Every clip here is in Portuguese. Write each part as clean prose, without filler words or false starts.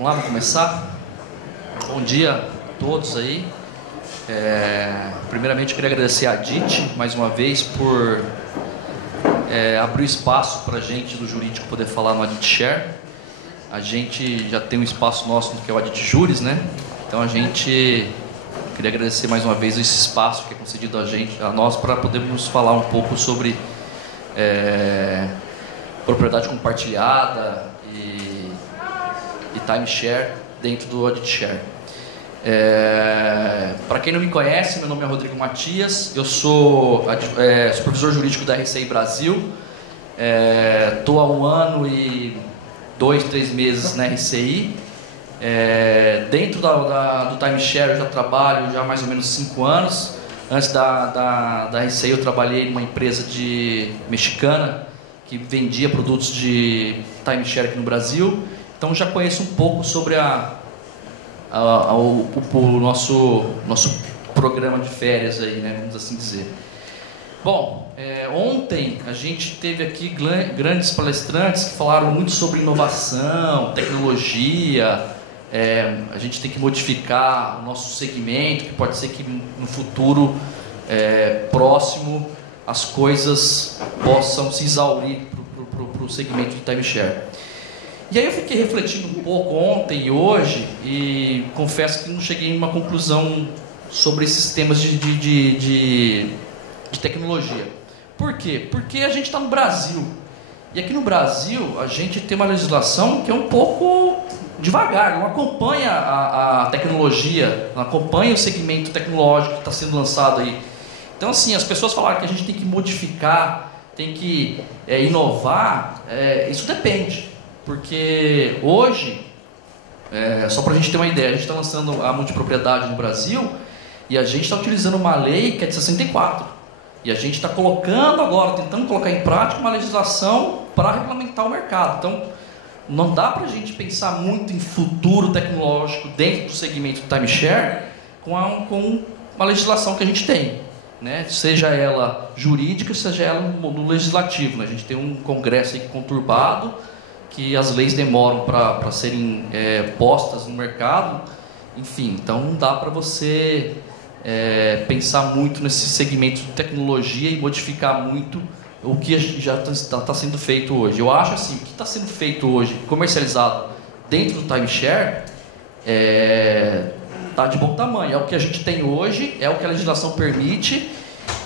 Vamos lá, vamos começar? Bom dia a todos aí. Primeiramente eu queria agradecer a DIT mais uma vez por abrir espaço para a gente do jurídico poder falar no Adit Share. A gente já tem um espaço nosso que é o Adit Juris, né? Então a gente queria agradecer mais uma vez esse espaço que é concedido a nós para podermos falar um pouco sobre propriedade compartilhada e timeshare dentro do Adit Share. Para quem não me conhece, meu nome é Rodrigo Matias, eu sou supervisor jurídico da RCI Brasil, estou há 1 ano e 2, 3 meses na RCI. Dentro do timeshare eu já trabalho já há mais ou menos 5 anos. Antes da RCI eu trabalhei numa empresa mexicana que vendia produtos de timeshare aqui no Brasil. Então já conheço um pouco sobre o nosso programa de férias aí, né, vamos assim dizer. Bom, ontem a gente teve aqui grandes palestrantes que falaram muito sobre inovação, tecnologia. A gente tem que modificar o nosso segmento, que pode ser que no futuro próximo as coisas possam se exaurir para o segmento de timeshare. E aí eu fiquei refletindo um pouco ontem e hoje e confesso que não cheguei a uma conclusão sobre esses temas de tecnologia. Por quê? Porque a gente está no Brasil. E aqui no Brasil a gente tem uma legislação que é um pouco devagar, não acompanha a tecnologia, não acompanha o segmento tecnológico que está sendo lançado aí. Então assim, as pessoas falaram que a gente tem que modificar, tem que inovar, isso depende. Porque hoje, só para a gente ter uma ideia, a gente está lançando a multipropriedade no Brasil e a gente está utilizando uma lei que é de 64. E a gente está colocando agora, tentando colocar em prática uma legislação para regulamentar o mercado. Então, não dá para a gente pensar muito em futuro tecnológico dentro do segmento do timeshare com uma legislação que a gente tem, né? Seja ela jurídica, seja ela no legislativo, né? A gente tem um congresso aí conturbado, que as leis demoram para serem postas no mercado, enfim, então não dá para você pensar muito nesse segmento de tecnologia e modificar muito o que já está sendo feito hoje. Eu acho assim, o que está sendo feito hoje, comercializado dentro do timeshare, está de bom tamanho, é o que a gente tem hoje, é o que a legislação permite,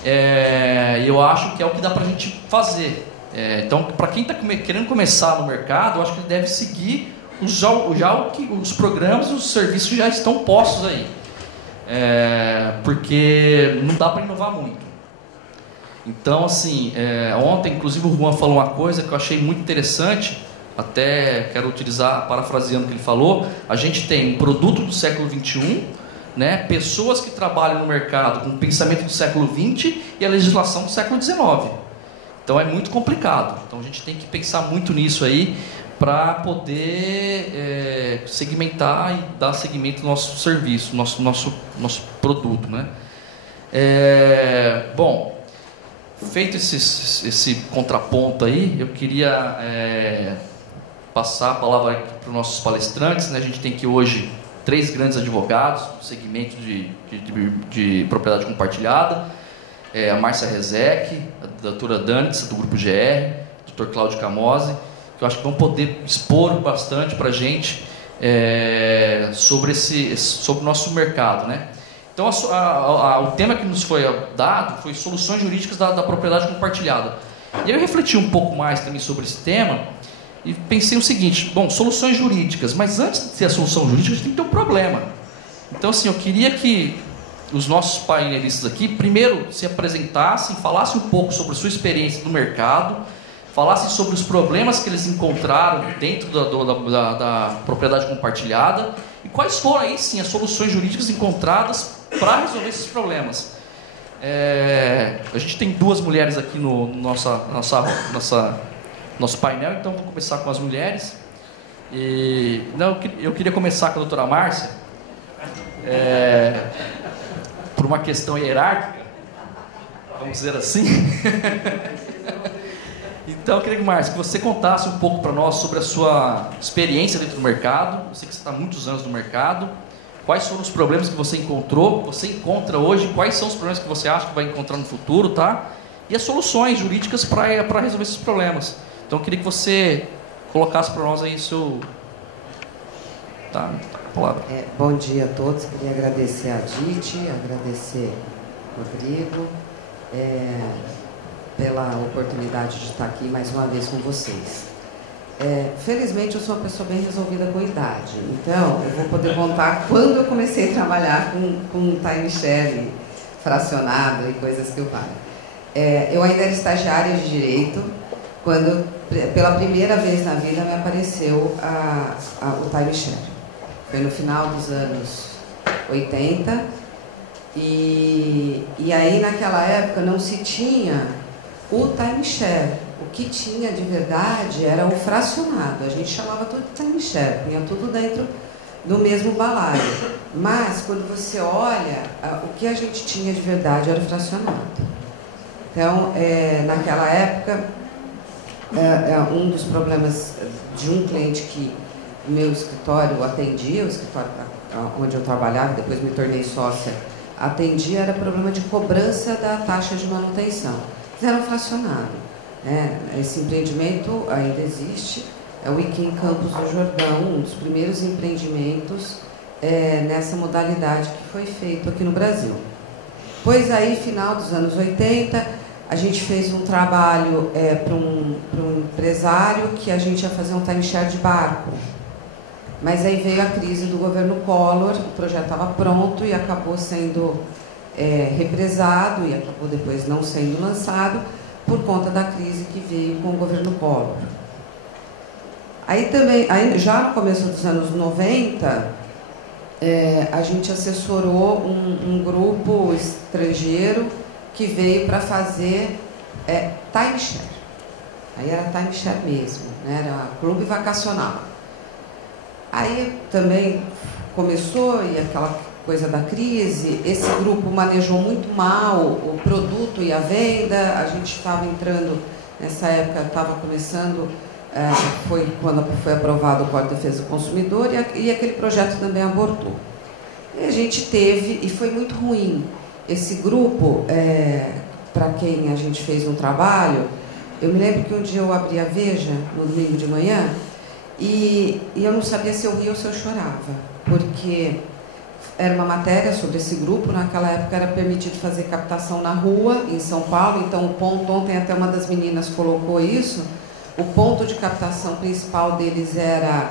e eu acho que é o que dá para a gente fazer. Então, para quem está querendo começar no mercado, eu acho que ele deve seguir os programas e os serviços que já estão postos aí. Porque não dá para inovar muito. Então, assim, ontem, inclusive, o Juan falou uma coisa que eu achei muito interessante, até quero utilizar, parafraseando o que ele falou. A gente tem um produto do século XXI, né, pessoas que trabalham no mercado com o pensamento do século XX e a legislação do século XIX. Então é muito complicado. Então a gente tem que pensar muito nisso aí para poder segmentar e dar seguimento ao nosso serviço, nosso produto, né? Bom, feito esse contraponto aí, eu queria passar a palavra para os nossos palestrantes, né? A gente tem aqui hoje 3 grandes advogados no segmento de propriedade compartilhada. A Márcia Rezec, a doutora Dantes, do Grupo GR, o doutor Cláudio Camozzi, que eu acho que vão poder expor bastante para a gente sobre o nosso mercado, né? Então, o tema que nos foi dado foi soluções jurídicas da propriedade compartilhada. E eu refleti um pouco mais também sobre esse tema e pensei o seguinte: bom, soluções jurídicas, mas antes de ter a solução jurídica, a gente tem que ter um problema. Então, assim, eu queria que os nossos painelistas aqui, primeiro, se apresentassem, falassem um pouco sobre a sua experiência no mercado, falassem sobre os problemas que eles encontraram dentro da propriedade compartilhada e quais foram aí sim as soluções jurídicas encontradas para resolver esses problemas. A gente tem 2 mulheres aqui no nosso painel, então vou começar com as mulheres. Eu queria começar com a doutora Márcia. Por uma questão hierárquica, vamos dizer assim. Então, eu queria, Márcia, que você contasse um pouco para nós sobre a sua experiência dentro do mercado. Eu sei que você está há muitos anos no mercado. Quais foram os problemas que você encontrou, que você encontra hoje, quais são os problemas que você acha que vai encontrar no futuro, tá? E as soluções jurídicas para resolver esses problemas. Então, eu queria que você colocasse para nós aí o seu... Tá, palavra. Bom dia a todos. Queria agradecer a Dite, agradecer ao Rodrigo, pela oportunidade de estar aqui mais uma vez com vocês. Felizmente eu sou uma pessoa bem resolvida com idade, então eu vou poder contar quando eu comecei a trabalhar com timeshare fracionado e coisas que eu pago. Eu ainda era estagiária de Direito quando pela primeira vez na vida me apareceu o timeshare. Foi no final dos anos 80 e aí naquela época não se tinha o timeshare. O que tinha de verdade era o fracionado. A gente chamava tudo de timeshare, punha tudo dentro do mesmo balaio. Mas, quando você olha, o que a gente tinha de verdade era o fracionado. Então, naquela época, um dos problemas de um cliente que o meu escritório atendia, o escritório onde eu trabalhava, depois me tornei sócia, atendia, era problema de cobrança da taxa de manutenção. Era um fracionado. Esse empreendimento ainda existe, é o IKEA em Campos do Jordão, um dos primeiros empreendimentos nessa modalidade que foi feito aqui no Brasil. Pois aí, final dos anos 80, a gente fez um trabalho para um empresário que a gente ia fazer um timeshare de barco. Mas aí veio a crise do governo Collor, o projeto estava pronto e acabou sendo represado e acabou depois não sendo lançado, por conta da crise que veio com o governo Collor. Aí também, já no começo dos anos 90, a gente assessorou um grupo estrangeiro que veio para fazer timeshare. Aí era timeshare mesmo, né? Era clube vacacional. Aí também começou e aquela coisa da crise, esse grupo manejou muito mal o produto e a venda, a gente estava entrando, nessa época estava começando, foi quando foi aprovado o Código de Defesa do Consumidor e aquele projeto também abortou. E a gente teve, e foi muito ruim, esse grupo, para quem a gente fez um trabalho, eu me lembro que um dia eu abri a Veja, no domingo de manhã, e eu não sabia se eu ria ou se eu chorava, porque era uma matéria sobre esse grupo. Naquela época era permitido fazer captação na rua, em São Paulo, então o ponto, ontem até uma das meninas colocou isso, o ponto de captação principal deles era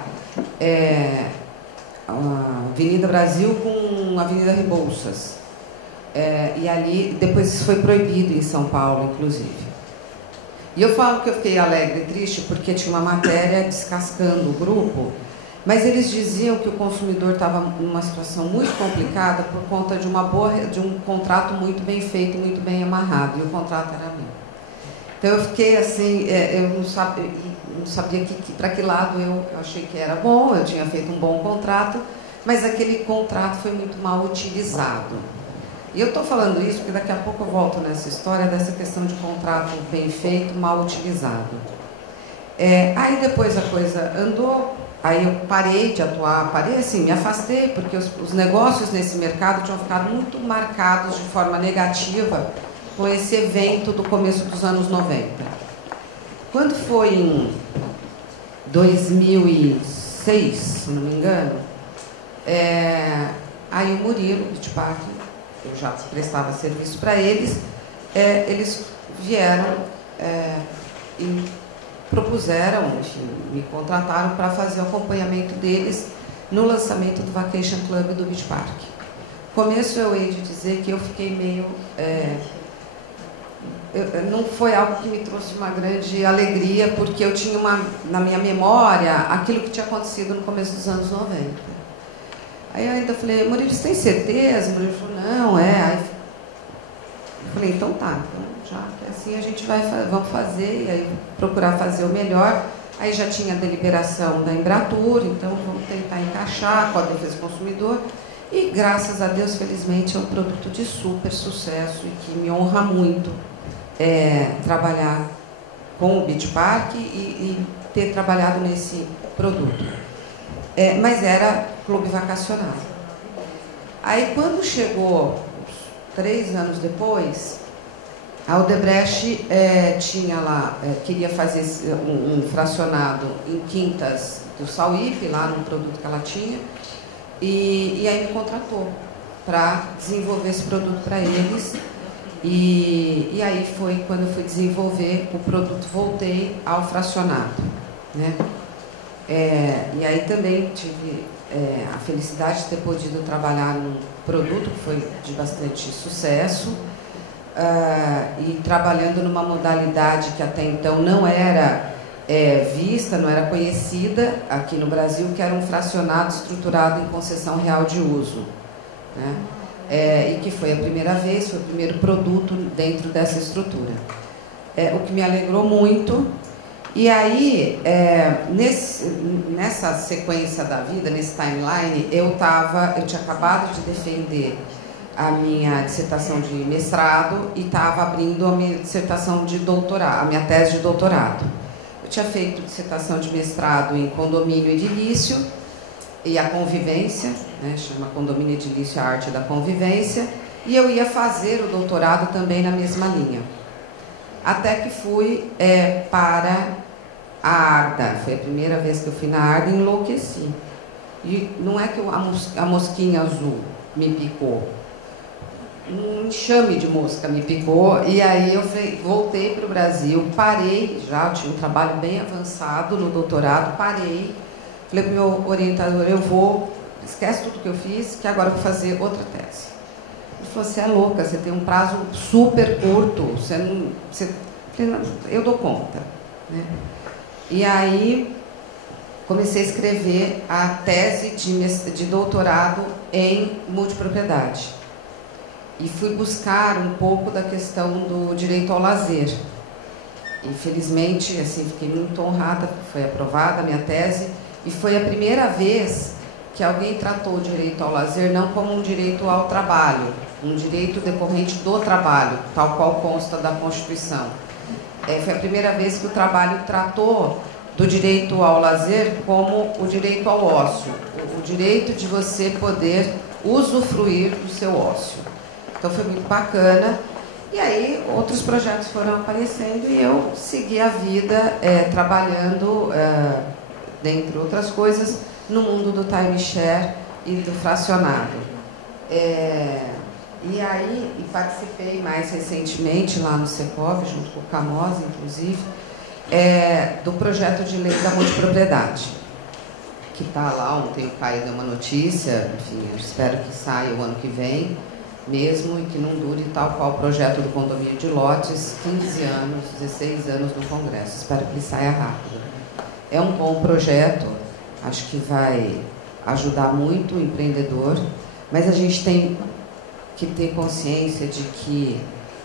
a Avenida Brasil com a Avenida Rebouças. E ali, depois isso foi proibido em São Paulo, inclusive. E eu falo que eu fiquei alegre e triste porque tinha uma matéria descascando o grupo, mas eles diziam que o consumidor estava numa situação muito complicada por conta de um contrato muito bem feito, muito bem amarrado, e o contrato era meu. Então eu fiquei assim, eu não sabia para que lado eu achei que era bom, eu tinha feito um bom contrato, mas aquele contrato foi muito mal utilizado. E eu estou falando isso porque daqui a pouco eu volto nessa história dessa questão de contrato bem feito, mal utilizado. Aí depois a coisa andou, aí eu parei de atuar, me afastei, porque os negócios nesse mercado tinham ficado muito marcados de forma negativa com esse evento do começo dos anos 90. Quando foi em 2006, se não me engano, aí o Murilo, Beach Park, eu já prestava serviço para eles, eles vieram e propuseram, enfim, me contrataram para fazer o acompanhamento deles no lançamento do Vacation Club do Beach Park. No começo eu hei de dizer que eu fiquei meio... não foi algo que me trouxe uma grande alegria, porque eu tinha na minha memória aquilo que tinha acontecido no começo dos anos 90. Aí eu ainda falei, Murilo, você tem certeza? O Murilo falou, não, Aí eu falei, então tá, então já que assim a gente vamos fazer, e aí procurar fazer o melhor. Aí já tinha a deliberação da Embratur, então vamos tentar encaixar com a defesa do consumidor. E graças a Deus, felizmente, é um produto de super sucesso e que me honra muito trabalhar com o Beach Park e ter trabalhado nesse produto. Mas era clube vacacional. Aí, quando chegou, 3 anos depois, a Odebrecht tinha lá, queria fazer um fracionado em Quintas do Sauípe, lá num produto que ela tinha, e aí me contratou para desenvolver esse produto para eles. E aí foi quando eu fui desenvolver o produto, voltei ao fracionado, né? E aí também tive a felicidade de ter podido trabalhar num produto que foi de bastante sucesso, e trabalhando numa modalidade que até então não era vista, não era conhecida aqui no Brasil, que era um fracionado estruturado em concessão real de uso, né? E que foi a primeira vez, foi o primeiro produto dentro dessa estrutura. O que me alegrou muito. E aí, nessa sequência da vida, nesse timeline, eu tinha acabado de defender a minha dissertação de mestrado e estava abrindo a minha dissertação de doutorado, a minha tese de doutorado. Eu tinha feito dissertação de mestrado em condomínio edilício e a convivência, né, chama Condomínio Edilício a Arte da Convivência, e eu ia fazer o doutorado também na mesma linha. Até que fui para a ARDA. Foi a primeira vez que eu fui na ARDA e enlouqueci. E não é que a mosquinha azul me picou, um enxame de mosca me picou, e aí eu voltei para o Brasil, parei, já tinha um trabalho bem avançado no doutorado, parei, falei para o meu orientador, esquece tudo que eu fiz, que agora eu vou fazer outra tese. Ele falou, você é louca, você tem um prazo super curto, eu dou conta, né? E aí comecei a escrever a tese de doutorado em multipropriedade. E fui buscar um pouco da questão do direito ao lazer. Infelizmente, assim, fiquei muito honrada, foi aprovada a minha tese, e foi a primeira vez que alguém tratou o direito ao lazer não como um direito ao trabalho, um direito decorrente do trabalho, tal qual consta da Constituição. Foi a primeira vez que o trabalho tratou do direito ao lazer como o direito ao ócio, o direito de você poder usufruir do seu ócio. Então foi muito bacana. E aí outros projetos foram aparecendo e eu segui a vida trabalhando, dentre outras coisas, no mundo do timeshare e do fracionado. E aí participei mais recentemente lá no Secov, junto com o Camós, inclusive, do projeto de lei da multipropriedade, que está lá. Ontem o Caio deu uma notícia, enfim, eu espero que saia o ano que vem mesmo e que não dure tal qual o projeto do condomínio de lotes, 15 anos, 16 anos no Congresso. Espero que ele saia rápido. É um bom projeto, acho que vai ajudar muito o empreendedor, mas a gente tem que ter consciência de que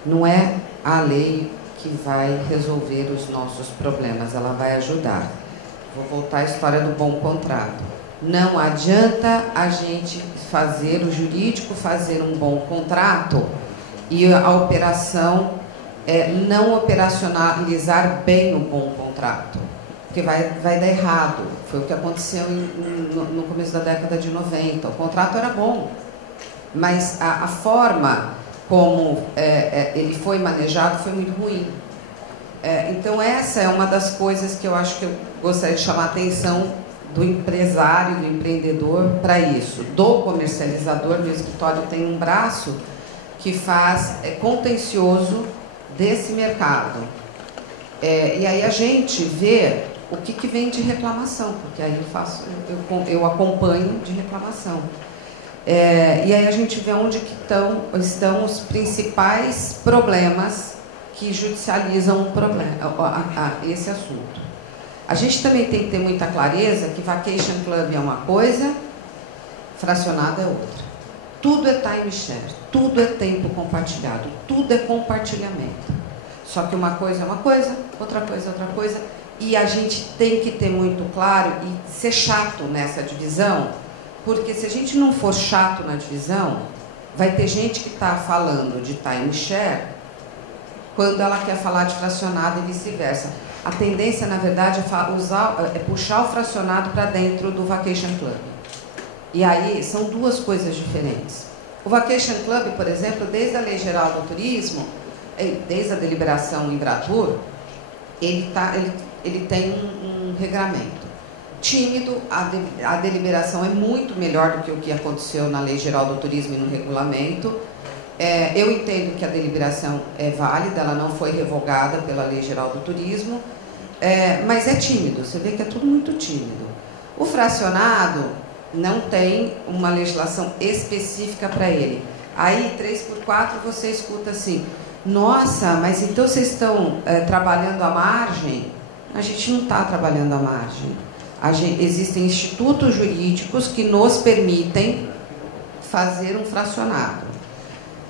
não é a lei que vai resolver os nossos problemas, ela vai ajudar. Vou voltar à história do bom contrato. Não adianta a gente fazer, o jurídico fazer um bom contrato e a operação não operacionalizar bem o bom contrato, porque vai dar errado. Foi o que aconteceu no começo da década de 90. O contrato era bom, mas a forma como ele foi manejado foi muito ruim. Então essa é uma das coisas que eu acho que eu gostaria de chamar a atenção do empresário, do empreendedor para isso. Do comercializador, meu escritório tem um braço que faz contencioso desse mercado. E aí a gente vê o que vem de reclamação, porque aí eu acompanho de reclamação. E aí a gente vê onde que estão os principais problemas que judicializam esse assunto. A gente também tem que ter muita clareza que vacation club é uma coisa, fracionado é outra. Tudo é timeshare, tudo é tempo compartilhado, tudo é compartilhamento. Só que uma coisa é uma coisa, outra coisa é outra coisa, e a gente tem que ter muito claro e ser chato nessa divisão, porque se a gente não for chato na divisão, vai ter gente que está falando de timeshare quando ela quer falar de fracionado e vice-versa. a tendência, na verdade, é puxar o fracionado para dentro do Vacation Club. E aí são duas coisas diferentes. O Vacation Club, por exemplo, desde a Lei Geral do Turismo, desde a deliberação em Bratur, ele tem um regramento. Tímido, a deliberação é muito melhor do que o que aconteceu na Lei Geral do Turismo e no regulamento. Eu entendo que a deliberação é válida, ela não foi revogada pela Lei Geral do Turismo, mas é tímido, você vê que é tudo muito tímido. O fracionado não tem uma legislação específica para ele. Aí, 3x4, você escuta assim, nossa, mas então vocês estão trabalhando à margem? A gente não está trabalhando à margem. Existem institutos jurídicos que nos permitem fazer um fracionado.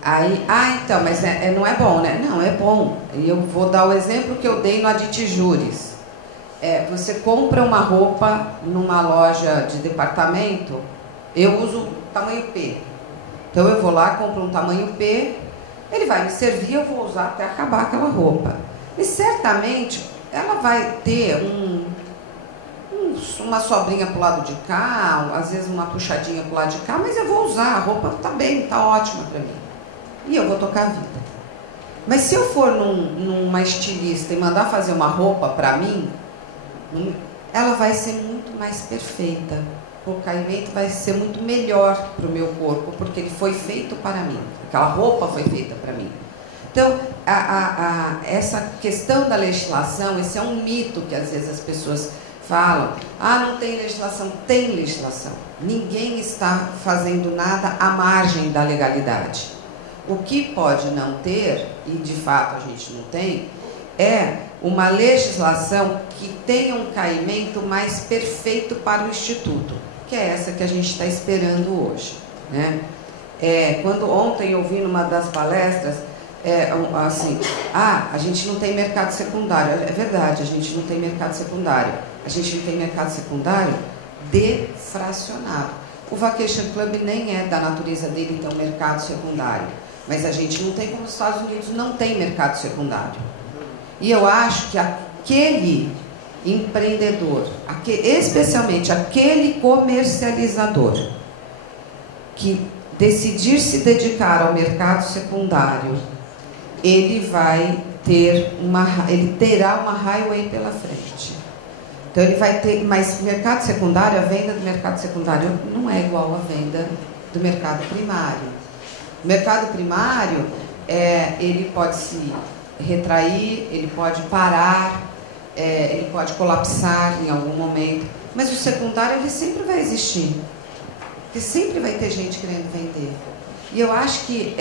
Aí, então, mas não é bom, né? Não, é bom. E eu vou dar o exemplo que eu dei no Aditijuris. Você compra uma roupa numa loja de departamento, eu uso tamanho P. Então eu vou lá, compro um tamanho P, ele vai me servir, eu vou usar até acabar aquela roupa. E certamente ela vai ter uma sobrinha para o lado de cá, às vezes uma puxadinha para o lado de cá, mas eu vou usar, a roupa está bem, está ótima para mim. E eu vou tocar a vida. Mas se eu for numa estilista e mandar fazer uma roupa para mim, ela vai ser muito mais perfeita. O caimento vai ser muito melhor para o meu corpo, porque ele foi feito para mim. Aquela roupa foi feita para mim. Então, essa questão da legislação, esse é um mito que às vezes as pessoas falam. Não tem legislação. Tem legislação. Ninguém está fazendo nada à margem da legalidade. O que pode não ter, e de fato a gente não tem, é uma legislação que tenha um caimento mais perfeito para o Instituto, que é essa que a gente está esperando hoje, né? Quando ontem eu vi numa das palestras, assim, a gente não tem mercado secundário. É verdade, a gente não tem mercado secundário. A gente não tem mercado secundário defracionado. O Vacation Club nem é da natureza dele, então, mercado secundário. Mas a gente não tem, como os Estados Unidos não tem mercado secundário. E eu acho que aquele empreendedor, especialmente aquele comercializador, que decidir se dedicar ao mercado secundário, ele terá uma highway pela frente. Então ele vai ter, mas mercado secundário, a venda do mercado secundário não é igual à venda do mercado primário. O mercado primário, ele pode se retrair, ele pode parar, ele pode colapsar em algum momento, mas o secundário ele sempre vai existir, porque sempre vai ter gente querendo vender. E eu acho que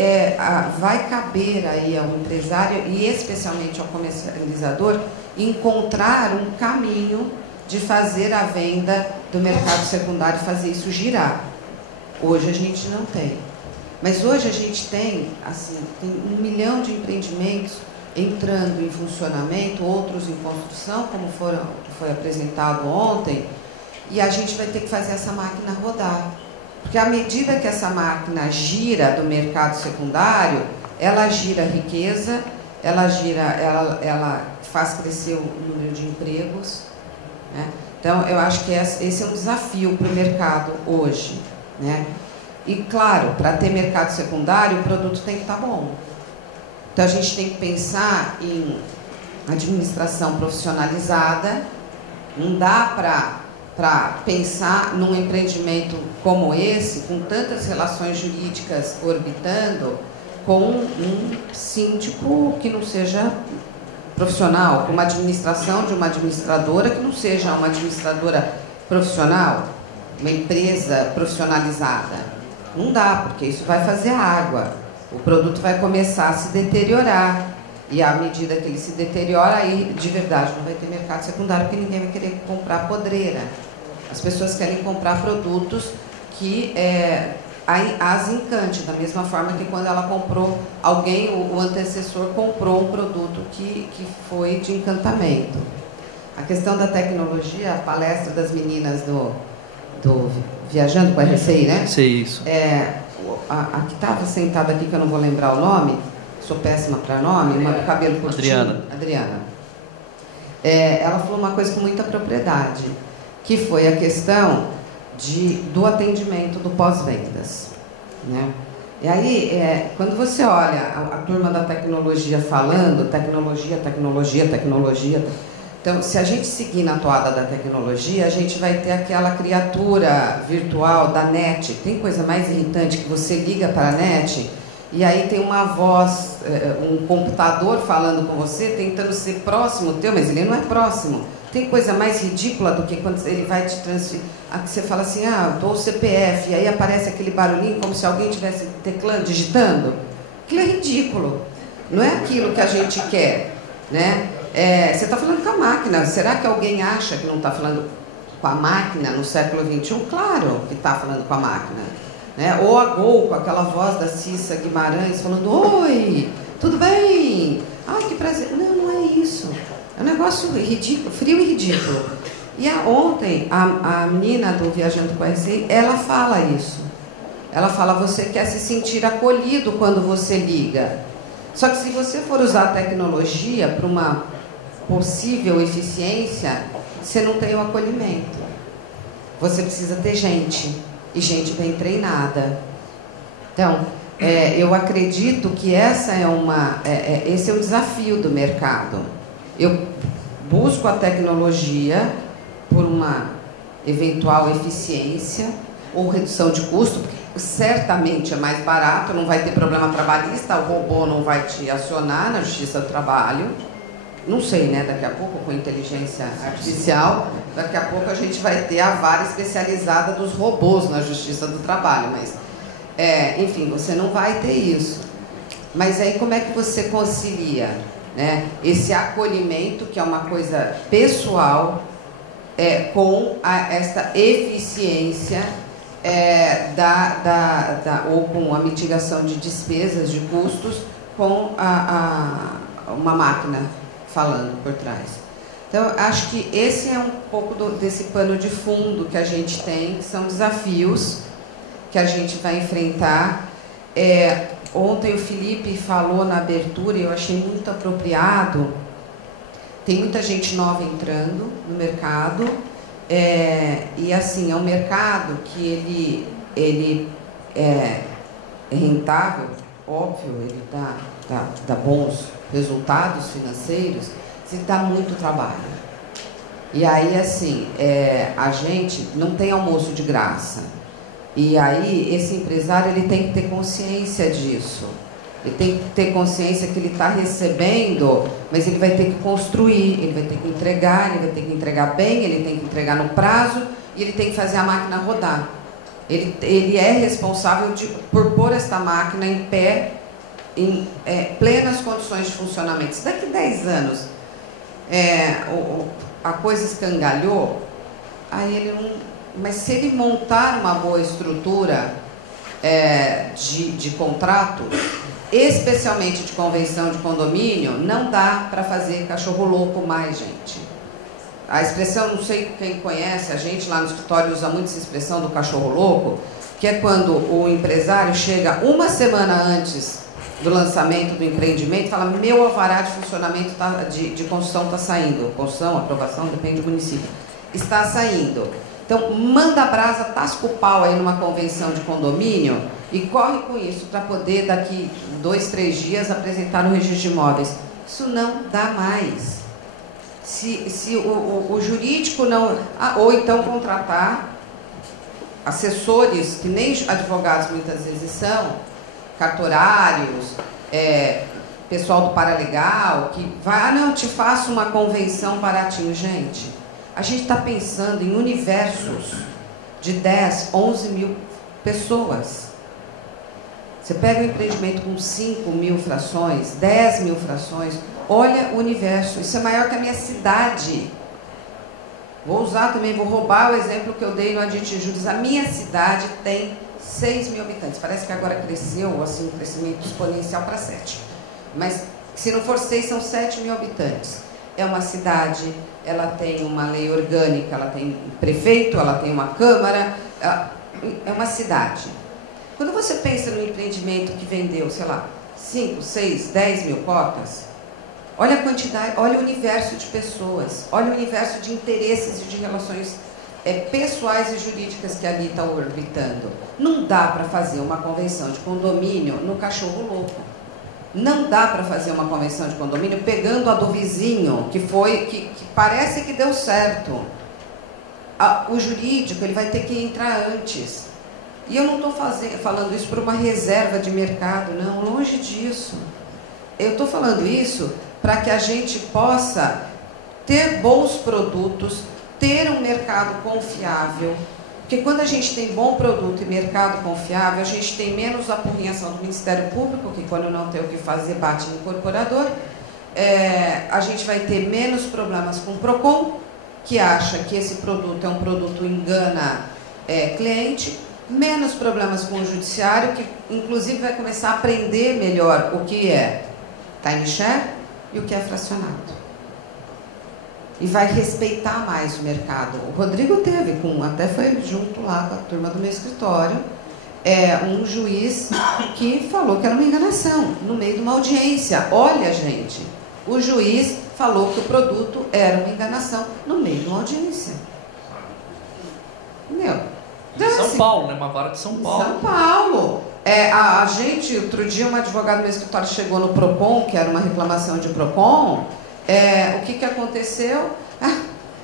vai caber aí ao empresário e especialmente ao comercializador encontrar um caminho de fazer a venda do mercado secundário, fazer isso girar. Hoje a gente não tem. Mas hoje a gente tem 1 milhão de empreendimentos entrando em funcionamento, outros em construção, como foi apresentado ontem, e a gente vai ter que fazer essa máquina rodar. Porque à medida que essa máquina gira do mercado secundário, ela gira riqueza, ela faz crescer o número de empregos, né? Então, eu acho que esse é um desafio para o mercado hoje, né? E, claro, para ter mercado secundário, o produto tem que estar bom. Então, a gente tem que pensar em administração profissionalizada. Não dá para pensar num empreendimento como esse, com tantas relações jurídicas orbitando, com um síndico que não seja profissional, com uma administração de uma administradora que não seja uma administradora profissional, uma empresa profissionalizada. Não dá, porque isso vai fazer água. O produto vai começar a se deteriorar. E à medida que ele se deteriora, aí de verdade não vai ter mercado secundário, porque ninguém vai querer comprar podreira. As pessoas querem comprar produtos que as encante, da mesma forma que quando ela comprou, o antecessor comprou um produto que foi de encantamento. A questão da tecnologia, a palestra das meninas do Viajando com a RCI, né? Sei isso. A que estava sentada aqui, que eu não vou lembrar o nome, sou péssima para nome, uma do cabelo curtinho. Adriana. ela falou uma coisa com muita propriedade, que foi a questão do atendimento do pós-vendas, né? E aí, quando você olha a turma da tecnologia falando, tecnologia, então, se a gente seguir na toada da tecnologia, a gente vai ter aquela criatura virtual da net. Tem coisa mais irritante que você liga para a net e aí tem uma voz, um computador falando com você, tentando ser próximo teu, mas ele não é próximo. Tem coisa mais ridícula do que quando ele vai te transferir. Você fala assim, dou o CPF, e aí aparece aquele barulhinho como se alguém estivesse teclando, digitando. Aquilo é ridículo. Não é aquilo que a gente quer, né? Você está falando com a máquina. Será que alguém acha que não está falando com a máquina no século XXI? Claro que está falando com a máquina, né? Ou a Gol, com aquela voz da Cissa Guimarães, falando, oi, tudo bem? Ai, que prazer. Não, não é isso. É um negócio ridículo, frio e ridículo. E ontem, a menina do Viajando com a RCI, ela fala isso. Ela fala, você quer se sentir acolhido quando você liga. Só que se você for usar a tecnologia para uma possível eficiência, você não tem o acolhimento. Você precisa ter gente, e gente bem treinada. Então, eu acredito que esse é o desafio do mercado. Eu busco a tecnologia por uma eventual eficiência ou redução de custo, porque certamente é mais barato, não vai ter problema trabalhista, o robô não vai te acionar na Justiça do Trabalho. Não sei, né? Daqui a pouco, com inteligência artificial, daqui a pouco a gente vai ter a vara especializada dos robôs na Justiça do Trabalho, mas, enfim, você não vai ter isso. Mas aí como é que você concilia, né, esse acolhimento, que é uma coisa pessoal, com esta eficiência ou com a mitigação de despesas, de custos, com uma máquina falando por trás. Então, acho que esse é um pouco desse pano de fundo que a gente tem, que são desafios que a gente vai enfrentar. Ontem o Felipe falou na abertura, e eu achei muito apropriado. Tem muita gente nova entrando no mercado, e assim, é um mercado que ele é rentável, óbvio, ele dá bons resultados financeiros, se dá muito trabalho. E aí, assim, a gente não tem almoço de graça. E aí, esse empresário, ele tem que ter consciência disso. Ele tem que ter consciência que ele está recebendo, mas ele vai ter que construir, ele vai ter que entregar, ele vai ter que entregar bem, ele tem que entregar no prazo, e ele tem que fazer a máquina rodar. Ele é responsável por pôr esta máquina em pé, em plenas condições de funcionamento. Se daqui 10 anos a coisa escangalhou, aí ele não... Mas se ele montar uma boa estrutura de contrato, especialmente de convenção de condomínio, não dá para fazer cachorro louco mais, gente. A expressão, não sei quem conhece, a gente lá no escritório usa muito essa expressão do cachorro louco, que é quando o empresário chega uma semana antes do lançamento do empreendimento e fala, meu alvará de funcionamento de construção está saindo. Construção, aprovação, depende do município. Está saindo. Então, manda a brasa, tasca o pau aí numa convenção de condomínio e corre com isso para poder, daqui 2, 3 dias, apresentar no registro de imóveis. Isso não dá mais. Se o jurídico não... ou então contratar assessores, que nem advogados muitas vezes são, cartorários, pessoal do paralegal, que vai, não, te faço uma convenção baratinho. Gente, a gente está pensando em universos de 10, 11 mil pessoas. Você pega um empreendimento com 5 mil frações, 10 mil frações, olha o universo, isso é maior que a minha cidade. Vou usar também, vou roubar o exemplo que eu dei no Adit Juros. A minha cidade tem 6 mil habitantes. Parece que agora cresceu, assim, um crescimento exponencial para 7. Mas, se não for 6, são 7 mil habitantes. É uma cidade, ela tem uma lei orgânica, ela tem um prefeito, ela tem uma câmara, é uma cidade. Quando você pensa no empreendimento que vendeu, sei lá, 5, 6, 10 mil cotas, Olha a quantidade, olha o universo de pessoas, olha o universo de interesses e de relações pessoais e jurídicas que ali estão orbitando. Não dá para fazer uma convenção de condomínio no cachorro louco. Não dá para fazer uma convenção de condomínio pegando a do vizinho, que parece que deu certo. O jurídico ele vai ter que entrar antes. E eu não estou falando isso por uma reserva de mercado, não, longe disso. Eu estou falando isso para que a gente possa ter bons produtos, ter um mercado confiável. Porque quando a gente tem bom produto e mercado confiável, a gente tem menos apurrinhação do Ministério Público, que quando não tem o que fazer, bate no incorporador. A gente vai ter menos problemas com o PROCON, que acha que esse produto é um produto engana cliente, menos problemas com o judiciário, que inclusive vai começar a aprender melhor o que é timeshare e o que é fracionado. E vai respeitar mais o mercado. O Rodrigo teve, até foi junto lá com a turma do meu escritório, um juiz que falou que era uma enganação, no meio de uma audiência. Olha, gente, o juiz falou que o produto era uma enganação no meio de uma audiência. Meu, São Paulo, né? Uma vara de São Paulo. São Paulo. A gente, outro dia, uma advogada do meu escritório chegou no PROCON, que era uma reclamação de PROCON. O que aconteceu?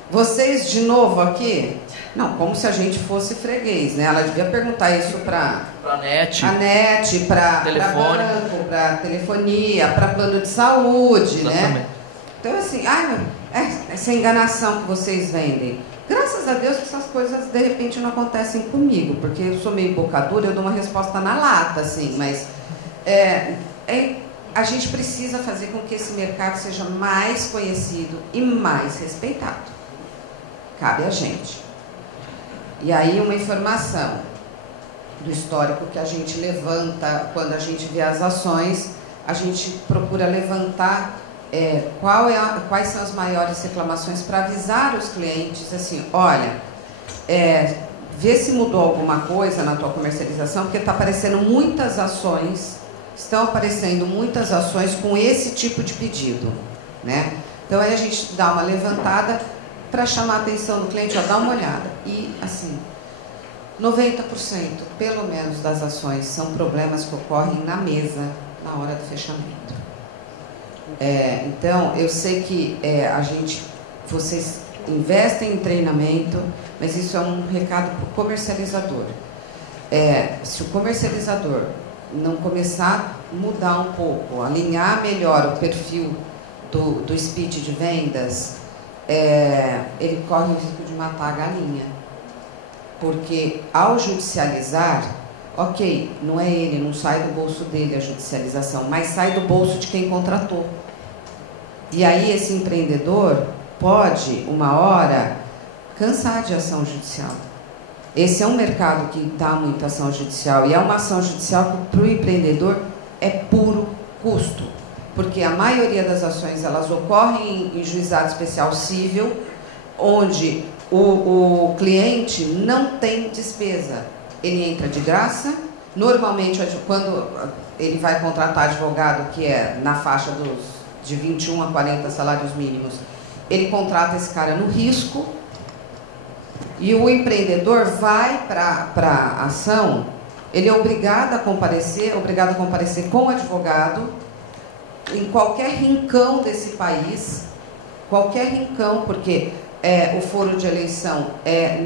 Vocês de novo aqui? Não, como se a gente fosse freguês, né? Ela devia perguntar isso para a NET, para banco, para telefonia, para plano de saúde, exatamente, né? Então, assim, essa enganação que vocês vendem. Graças a Deus que essas coisas, de repente, não acontecem comigo, porque eu sou meio bocadura, eu dou uma resposta na lata, assim, mas a gente precisa fazer com que esse mercado seja mais conhecido e mais respeitado. Cabe a gente. E aí uma informação do histórico que a gente levanta quando a gente vê as ações, a gente procura levantar quais são as maiores reclamações para avisar os clientes, assim, olha, vê se mudou alguma coisa na tua comercialização, porque está aparecendo muitas ações, estão aparecendo muitas ações com esse tipo de pedido, né? Então aí a gente dá uma levantada para chamar a atenção do cliente, dá uma olhada. E assim, 90% pelo menos das ações são problemas que ocorrem na mesa na hora do fechamento. Então eu sei que vocês investem em treinamento, mas isso é um recado para o comercializador. Se o comercializador não começar a mudar um pouco, alinhar melhor o perfil do speech de vendas, ele corre o risco de matar a galinha. Porque ao judicializar, ok, não é ele, não sai do bolso dele a judicialização, mas sai do bolso de quem contratou. E aí esse empreendedor pode, uma hora, cansar de ação judicial. Esse é um mercado que dá muita ação judicial, e é uma ação judicial que para o empreendedor é puro custo, porque a maioria das ações elas ocorrem em juizado especial civil, onde o cliente não tem despesa, ele entra de graça. Normalmente, quando ele vai contratar advogado, que é na faixa de 21 a 40 salários mínimos, ele contrata esse cara no risco. E o empreendedor vai para a ação, ele é obrigado a comparecer com o advogado em qualquer rincão desse país, qualquer rincão, porque o foro de eleição,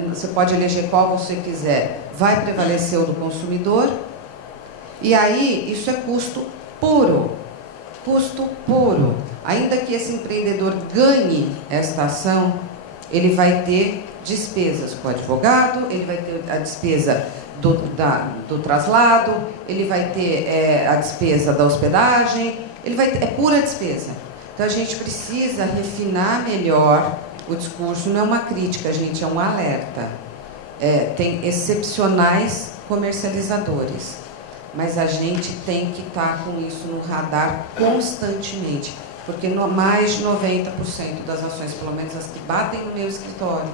você pode eleger qual você quiser, vai prevalecer o do consumidor, e aí isso é custo puro. Custo puro. Ainda que esse empreendedor ganhe esta ação, ele vai ter despesas com o advogado, ele vai ter a despesa do traslado, ele vai ter a despesa da hospedagem, é pura despesa. Então a gente precisa refinar melhor o discurso, não é uma crítica, gente, é um alerta. Tem excepcionais comercializadores, mas a gente tem que estar com isso no radar constantemente, porque mais de 90% das ações, pelo menos as que batem no meu escritório,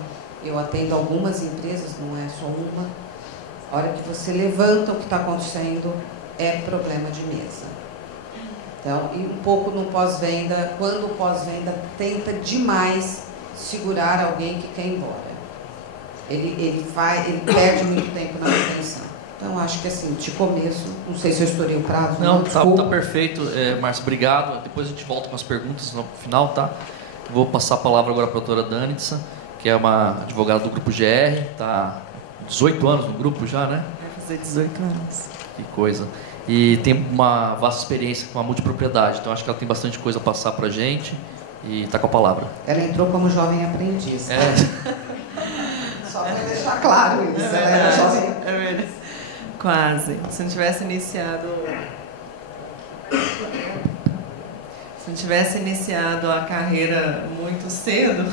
eu atendo algumas empresas, não é só uma, a hora que você levanta o que está acontecendo, é problema de mesa. Então, e um pouco no pós-venda, quando o pós-venda tenta demais segurar alguém que quer ir embora. Ele perde muito tempo na manutenção. Então, acho que assim, de começo, não sei se eu estourei o prazo. Não, tá perfeito, Márcia, obrigado. Depois a gente volta com as perguntas no final, tá? Vou passar a palavra agora para a doutora Danitza, que é uma advogada do Grupo GR, está 18 anos no grupo já, né? Vai fazer 18 anos. Que coisa. E tem uma vasta experiência com a multipropriedade, então acho que ela tem bastante coisa a passar para a gente e está com a palavra. Ela entrou como jovem aprendiz. Tá? Só para deixar claro isso. Ela era jovem. É verdade. Quase. Se não tivesse iniciado a carreira muito cedo,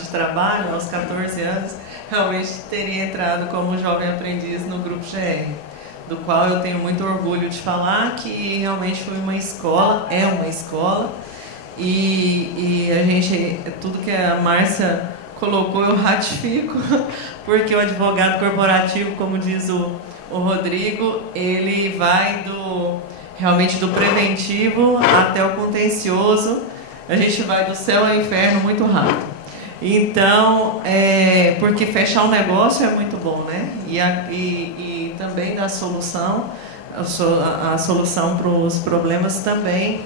de trabalho, aos 14 anos, realmente teria entrado como jovem aprendiz no Grupo GR, do qual eu tenho muito orgulho de falar que realmente foi uma escola, é uma escola, e a gente, tudo que a Márcia colocou eu ratifico, porque o advogado corporativo, como diz o Rodrigo, ele vai realmente do preventivo até o contencioso, a gente vai do céu ao inferno muito rápido. Então, porque fechar um negócio é muito bom, né? E também dar solução, a solução para os problemas também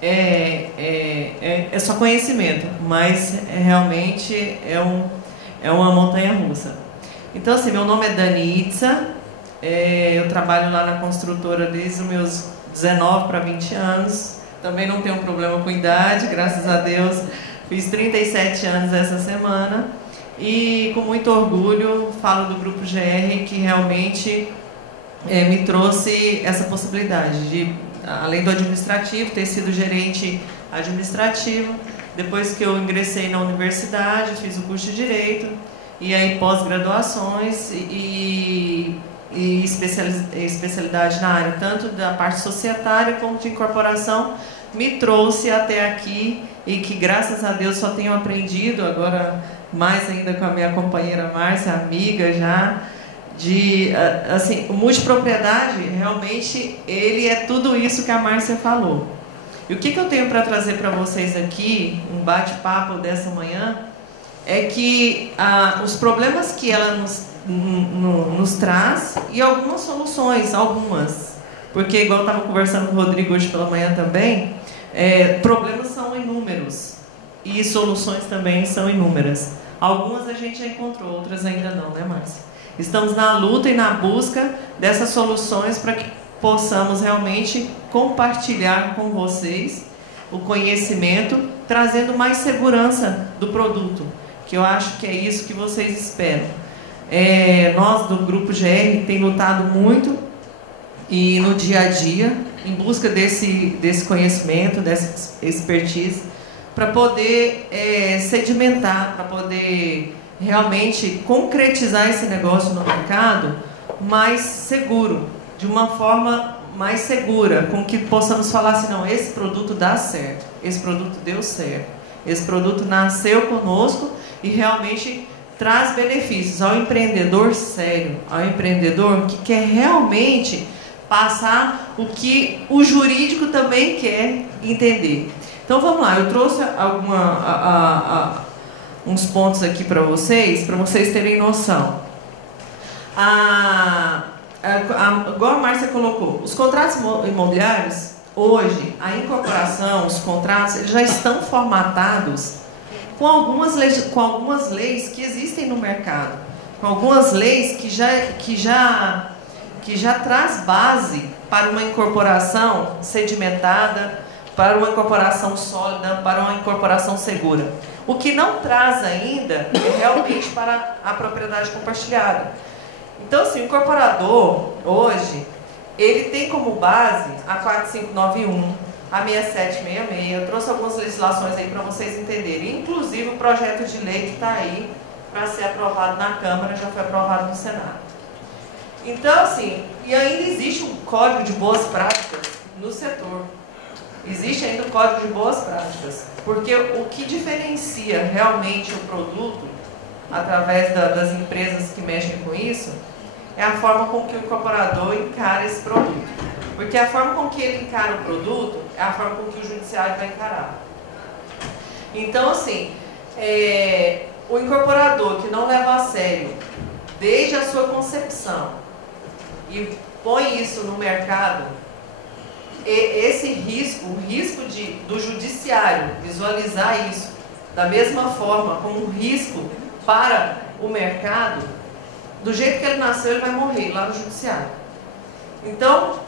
é só conhecimento, mas realmente é uma montanha russa. Então, assim, meu nome é Danitza, eu trabalho lá na construtora desde os meus 19 para 20 anos, também não tenho problema com idade, graças a Deus, fiz 37 anos essa semana e com muito orgulho falo do Grupo GR que realmente me trouxe essa possibilidade de, além do administrativo, ter sido gerente administrativo, depois que eu ingressei na universidade, fiz o curso de Direito e aí pós-graduações e especialidade na área, tanto da parte societária como de incorporação, me trouxe até aqui e que graças a Deus só tenho aprendido, agora mais ainda com a minha companheira Márcia, amiga já, de, assim, o multipropriedade, realmente, ele é tudo isso que a Márcia falou. E o que eu tenho para trazer para vocês aqui, um bate-papo dessa manhã, é que os problemas que ela nos traz e algumas soluções, porque igual eu estava conversando com o Rodrigo hoje pela manhã também, problemas são inúmeros e soluções também são inúmeras. Algumas a gente já encontrou, outras ainda não, né, Márcia? Estamos na luta e na busca dessas soluções para que possamos realmente compartilhar com vocês o conhecimento, trazendo mais segurança do produto, que eu acho que é isso que vocês esperam. Nós do Grupo GR tem lutado muito e no dia a dia em busca desse conhecimento, dessa expertise, para poder sedimentar, para poder realmente concretizar esse negócio no mercado mais seguro, de uma forma mais segura, com que possamos falar assim, não, esse produto dá certo, esse produto deu certo, esse produto nasceu conosco e realmente traz benefícios ao empreendedor sério, ao empreendedor que quer realmente passar o que o jurídico também quer entender. Então vamos lá, eu trouxe uns pontos aqui para vocês terem noção. Igual a Márcia colocou, os contratos imobiliários, hoje, a incorporação, os contratos, eles já estão formatados com algumas leis que existem no mercado, com algumas leis que já traz base para uma incorporação sedimentada, para uma incorporação sólida, para uma incorporação segura. O que não traz ainda é realmente para a propriedade compartilhada. Então, assim, o incorporador, hoje, ele tem como base a 4591, a 6766, eu trouxe algumas legislações aí para vocês entenderem, inclusive o projeto de lei que está aí para ser aprovado na Câmara, já foi aprovado no Senado. Então, assim, e ainda existe um código de boas práticas no setor. Existe ainda um código de boas práticas, porque o que diferencia realmente o produto, através das empresas que mexem com isso, é a forma com que o incorporador encara esse produto. Porque a forma com que ele encara o produto é a forma com que o judiciário vai encarar. Então, assim, o incorporador que não leva a sério desde a sua concepção e põe isso no mercado, esse risco, o risco do judiciário visualizar isso da mesma forma como um risco para o mercado, do jeito que ele nasceu, ele vai morrer lá no judiciário. Então,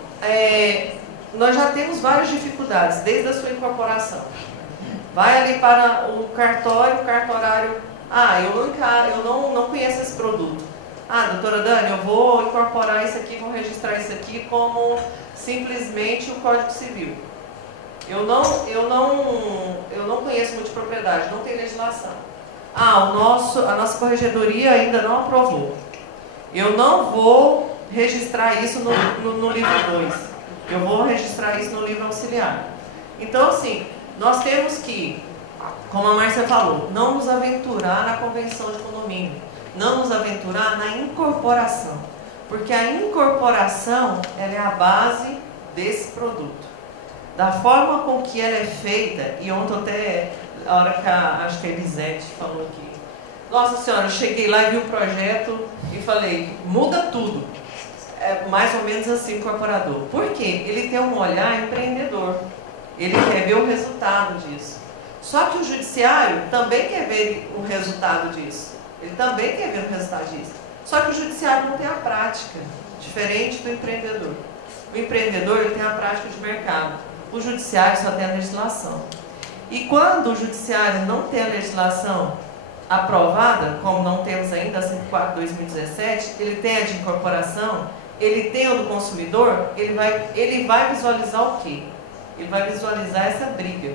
nós já temos várias dificuldades desde a sua incorporação. Vai ali para o cartório, o cartorário, eu não conheço esse produto. Doutora Dani, eu vou incorporar isso aqui, vou registrar isso aqui como simplesmente o Código Civil. Eu não conheço multipropriedade, não tem legislação. A nossa corregedoria ainda não aprovou. Eu não vou registrar isso no livro 2. Eu vou registrar isso no livro auxiliar. Então, assim, nós temos que, como a Márcia falou, não nos aventurar na convenção de condomínio. Não nos aventurar na incorporação. Porque a incorporação, ela é a base desse produto. Da forma com que ela é feita, e ontem até, a hora que acho que a Elisete falou aqui, nossa senhora, eu cheguei lá e vi o projeto e falei, muda tudo. É mais ou menos assim o incorporador. Por quê? Ele tem um olhar empreendedor. Ele quer ver o resultado disso. Só que o judiciário também quer ver o resultado disso. Ele também quer ver o resultado disso. Só que o judiciário não tem a prática, diferente do empreendedor. O empreendedor ele tem a prática de mercado. O judiciário só tem a legislação. E quando o judiciário não tem a legislação aprovada, como não temos ainda a 104/2017, ele tem a de incorporação, ele tem o do consumidor, ele vai visualizar o quê? Ele vai visualizar essa briga.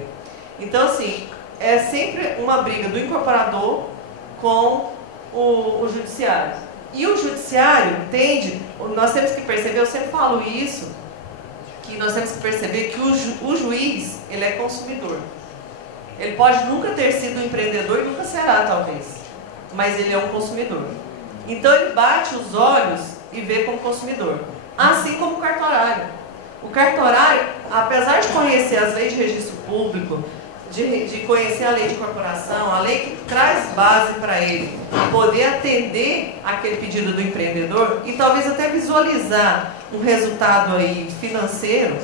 Então, assim, é sempre uma briga do incorporador com o judiciário. E o judiciário tende, nós temos que perceber, eu sempre falo isso, que nós temos que perceber que o juiz, ele é consumidor. Ele pode nunca ter sido um empreendedor e nunca será, talvez, mas ele é um consumidor. Então ele bate os olhos e vê como consumidor. Assim como o cartorário. O cartorário, apesar de conhecer as leis de registro público, de conhecer a lei de incorporação, a lei que traz base para ele poder atender aquele pedido do empreendedor e talvez até visualizar um resultado aí financeiro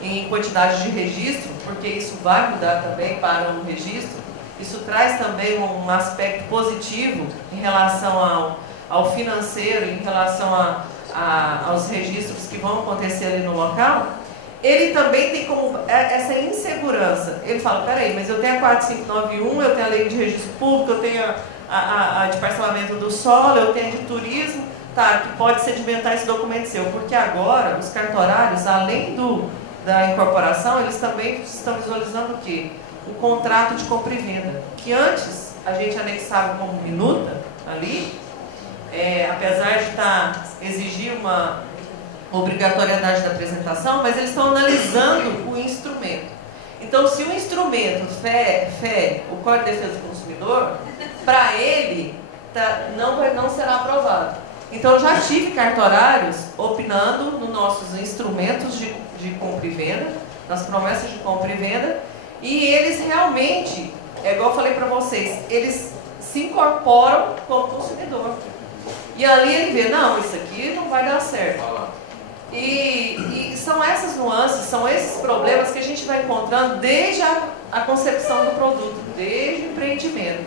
em quantidade de registro, porque isso vai mudar também para o registro, isso traz também um aspecto positivo em relação ao financeiro, em relação aos registros que vão acontecer ali no local. Ele também tem como essa insegurança. Ele fala, peraí, mas eu tenho a 4591, eu tenho a lei de registro público, eu tenho a de parcelamento do solo, eu tenho a de turismo, que pode sedimentar esse documento seu. Porque agora, os cartorários, além da incorporação, eles também estão visualizando o quê? O contrato de compra e venda. Que antes a gente anexava como minuta ali, apesar de exigir uma obrigatoriedade da apresentação, mas eles estão analisando o instrumento. Então, se o instrumento fere o Código de Defesa do Consumidor, para ele não será aprovado. Então, já tive cartorários opinando nos nossos instrumentos de compra e venda, nas promessas de compra e venda, e eles realmente, igual eu falei para vocês, eles se incorporam como consumidor. E ali ele vê, não, isso aqui não vai dar certo. E são essas nuances, são esses problemas que a gente vai encontrando desde a concepção do produto, desde o empreendimento.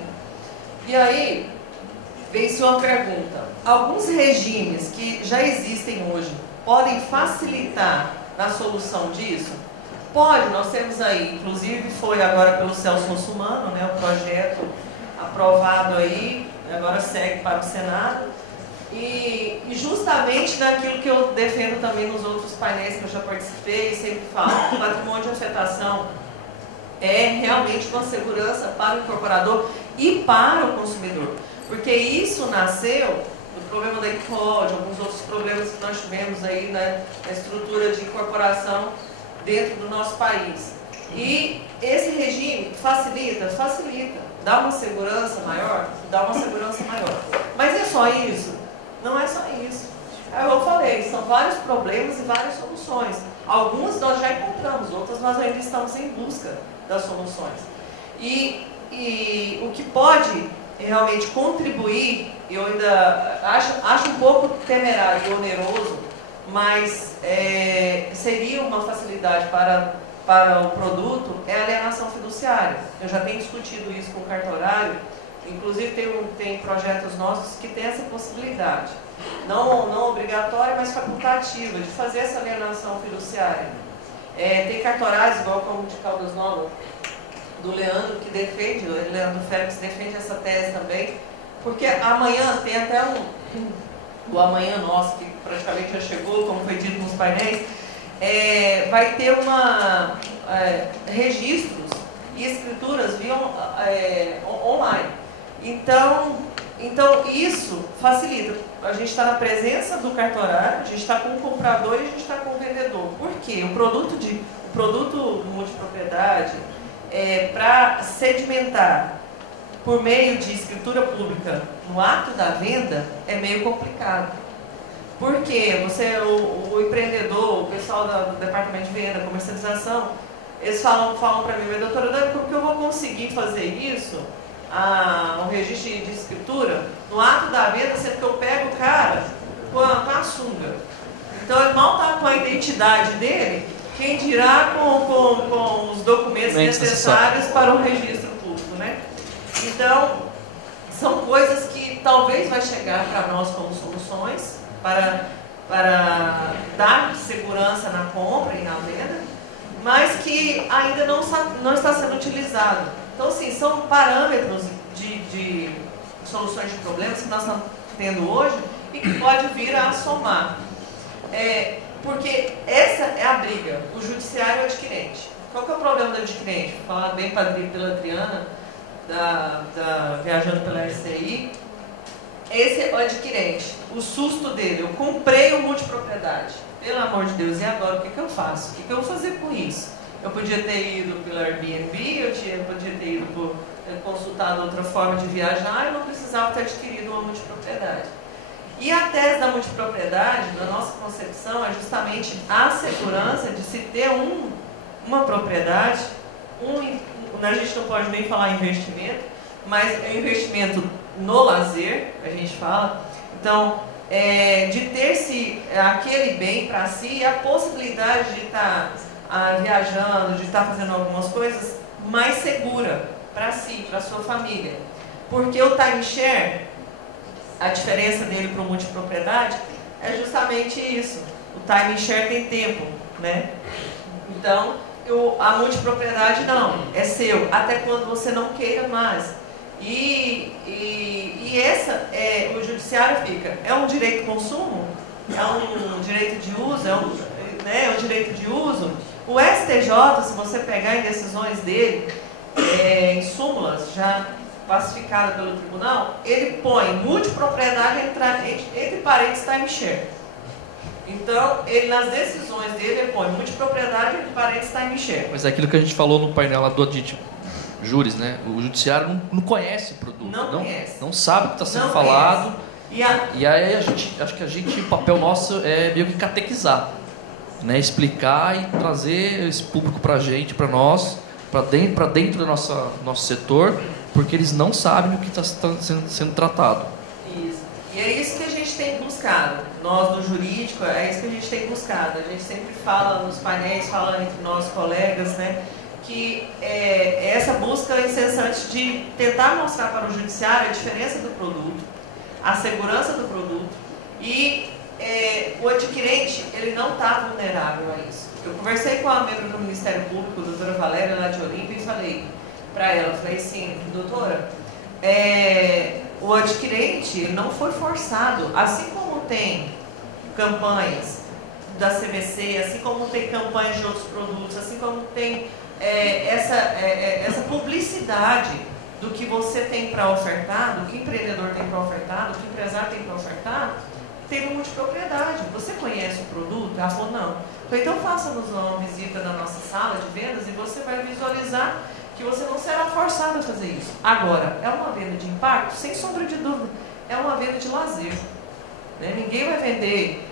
E aí, vem-se uma pergunta. Alguns regimes que já existem hoje podem facilitar na solução disso? Pode, nós temos aí, inclusive foi agora pelo Celso Russumano, né, o projeto aprovado aí, agora segue para o Senado. E justamente daquilo que eu defendo também nos outros painéis que eu já participei, sempre falo, o patrimônio de afetação é realmente uma segurança para o incorporador e para o consumidor. Porque isso nasceu do problema da ICOD, alguns outros problemas que nós tivemos aí na estrutura de incorporação dentro do nosso país. E esse regime facilita, dá uma segurança maior, Mas é só isso? Não é só isso. Eu falei, são vários problemas e várias soluções. Algumas nós já encontramos, outras nós ainda estamos em busca das soluções. E o que pode realmente contribuir, eu ainda acho um pouco temerário e oneroso, mas seria uma facilidade para o produto, é a alienação fiduciária. Eu já tenho discutido isso com o cartorário, inclusive tem projetos nossos que têm essa possibilidade. Não obrigatória, mas facultativa, de fazer essa alienação fiduciária. Tem cartorários, igual como de Caldas Novas, do Leandro, que defende, o Leandro Félix defende essa tese também, porque amanhã tem até o Amanhã Nosso, que praticamente já chegou, como foi dito nos painéis, vai ter registros e escrituras via online. Então isso facilita. A gente está na presença do cartorário, a gente está com o comprador e a gente está com o vendedor. Por quê? O produto multipropriedade, para sedimentar por meio de escritura pública no ato da venda, é meio complicado. Porque o empreendedor, o pessoal do departamento de venda, comercialização, eles falam para mim, doutora Dani, como que eu vou conseguir fazer isso, um registro de escritura, no ato da venda, sendo que eu pego o cara com a sunga. Então ele mal está com a identidade dele, quem dirá com os documentos necessários para o registro público, né? Então, são coisas que talvez vai chegar para nós como soluções, para dar segurança na compra e na venda, mas que ainda não está sendo utilizado. Então, assim, são parâmetros de soluções de problemas que nós estamos tendo hoje e que pode vir a somar. Porque essa é a briga, o judiciário e o adquirente. Qual que é o problema do adquirente? Vou falar bem pela Adriana, viajando pela RCI. Esse é o adquirente, o susto dele. Eu comprei o multipropriedade, pelo amor de Deus, e agora o que eu faço? O que eu vou fazer com isso? Eu podia ter ido pelo Airbnb, eu podia ter ido por consultado outra forma de viajar e não precisava ter adquirido uma multipropriedade. E a tese da multipropriedade, na nossa concepção, é justamente a segurança de se ter uma propriedade, a gente não pode nem falar investimento, mas é investimento no lazer, a gente fala. Então, de ter aquele bem para si e a possibilidade de estar viajando, de estar fazendo algumas coisas mais segura para si, para sua família. Porque o timeshare, a diferença dele para o multipropriedade é justamente isso. O timeshare tem tempo, né? Então, a multipropriedade não, é seu, até quando você não queira mais. E o judiciário fica, é um direito de consumo? É um direito de uso? É um direito de uso? O STJ, se você pegar em decisões dele, em súmulas já classificada pelo tribunal, ele põe multipropriedade entre parênteses timeshare. Então, nas decisões dele, ele põe multipropriedade entre parênteses timeshare. Mas é aquilo que a gente falou no painel lá do aditivo. Júris, né? O judiciário não conhece o produto. Não sabe o que está sendo falado. E aí o papel nosso é meio que catequizar, né? Explicar e trazer esse público para a gente, para nós, para dentro do nosso setor, porque eles não sabem o que está sendo tratado. Isso. E é isso que a gente tem buscado. Nós do jurídico, é isso que a gente tem buscado. A gente sempre fala nos painéis, fala entre nós colegas, né? Que é essa busca incessante de tentar mostrar para o judiciário a diferença do produto, a segurança do produto e o adquirente, ele não está vulnerável a isso. Eu conversei com a membro do Ministério Público, a doutora Valéria, lá de Olímpia, e falei para ela, falei assim, doutora, o adquirente ele não foi forçado, assim como tem campanhas da CVC, assim como tem campanhas de outros produtos, assim como tem essa publicidade do que você tem para ofertar, do que o empreendedor tem para ofertar, do que o empresário tem para ofertar, tem uma multipropriedade. Você conhece o produto? Ela falou, não. Então faça-nos uma visita na nossa sala de vendas e você vai visualizar que você não será forçado a fazer isso. Agora, é uma venda de impacto? Sem sombra de dúvida. É uma venda de lazer. Né? Ninguém vai vender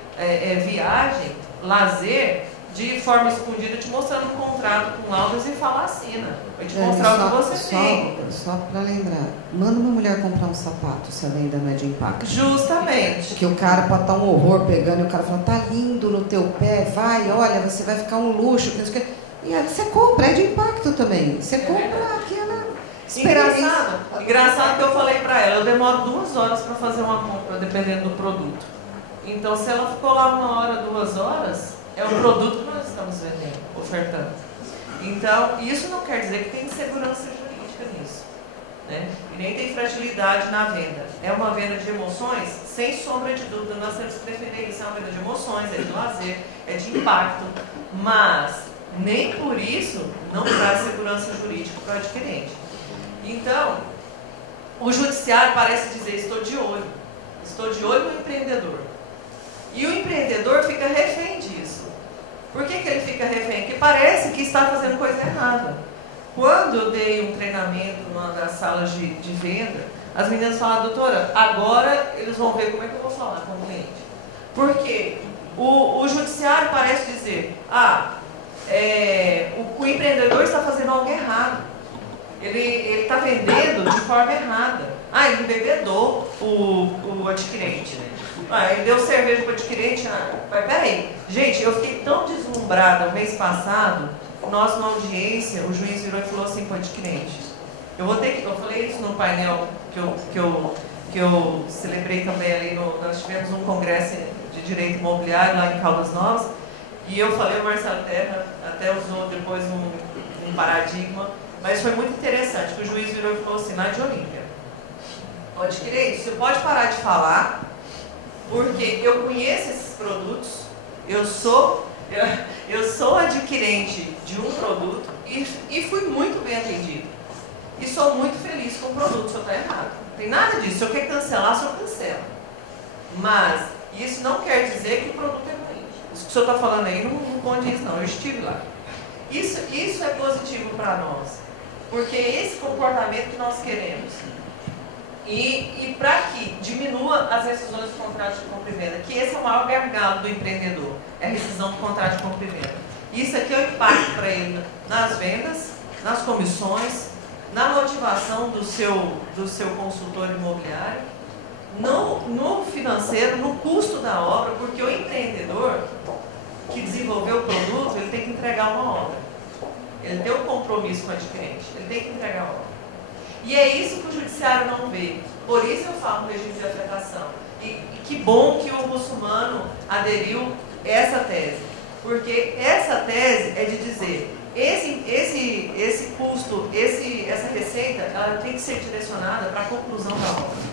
viagem, lazer, de forma escondida, te mostrando um contrato com laudas e falar assina. Vai te mostrar o que você tem. Só para lembrar, manda uma mulher comprar um sapato se a venda não é de impacto. Justamente. Que o cara pode estar um horror pegando e o cara fala, tá lindo no teu pé, vai, olha, você vai ficar um luxo. E aí você compra, é de impacto também. Você compra aquela... Engraçado que eu falei para ela, eu demoro 2 horas para fazer uma compra, dependendo do produto. Então, se ela ficou lá 1 hora, 2 horas, é o produto que nós estamos vendendo, ofertando. Então, isso não quer dizer que tem insegurança jurídica nisso, né? E nem tem fragilidade na venda. É uma venda de emoções, sem sombra de dúvida. Nós temos que defender isso. É uma venda de emoções, é de lazer, é de impacto. Mas, nem por isso, não traz segurança jurídica para o adquirente. Então, o judiciário parece dizer, estou de olho no empreendedor. E o empreendedor fica refém disso. Por que ele fica refém? Porque parece que está fazendo coisa errada. Quando eu dei um treinamento numa das salas de venda, as meninas falaram, doutora, agora eles vão ver como é que eu vou falar com o cliente. Porque o judiciário parece dizer, o empreendedor está fazendo algo errado. Ele está vendendo de forma errada. Ele embebedou o adquirente. Ele deu cerveja para o adquirente. Mas peraí, gente, eu fiquei tão deslumbrada o mês passado, nós na audiência, o juiz virou e falou assim para o adquirente. Eu falei isso no painel que eu celebrei também ali, nós tivemos um congresso de direito imobiliário lá em Caldas Novas, e eu falei, o Marcelo Terra até usou depois um paradigma, mas foi muito interessante, que o juiz virou e falou assim, lá de Olímpia, o adquirente, você pode parar de falar, porque eu conheço esses produtos, eu sou adquirente de um produto e fui muito bem atendido. E sou muito feliz com o produto, o senhor está errado. Não tem nada disso. Se eu quer cancelar, o senhor cancela. Mas isso não quer dizer que o produto é ruim. Isso que o senhor está falando aí não condiz, não. Eu estive lá. Isso é positivo para nós. Porque é esse comportamento que nós queremos. E para que diminua as rescisões do contrato de compra e venda, que esse é o maior gargalo do empreendedor, é a rescisão do contrato de compra e venda. Isso aqui é o impacto para ele nas vendas, nas comissões, na motivação do seu consultor imobiliário, no financeiro, no custo da obra, porque o empreendedor que desenvolveu o produto, ele tem que entregar uma obra. Ele tem um compromisso com o adquirente, ele tem que entregar a obra. E é isso que o judiciário não vê. Por isso eu falo no regime de afetação. E que bom que o muçulmano aderiu essa tese. Porque essa tese é de dizer, esse custo, essa receita, ela tem que ser direcionada para a conclusão da obra.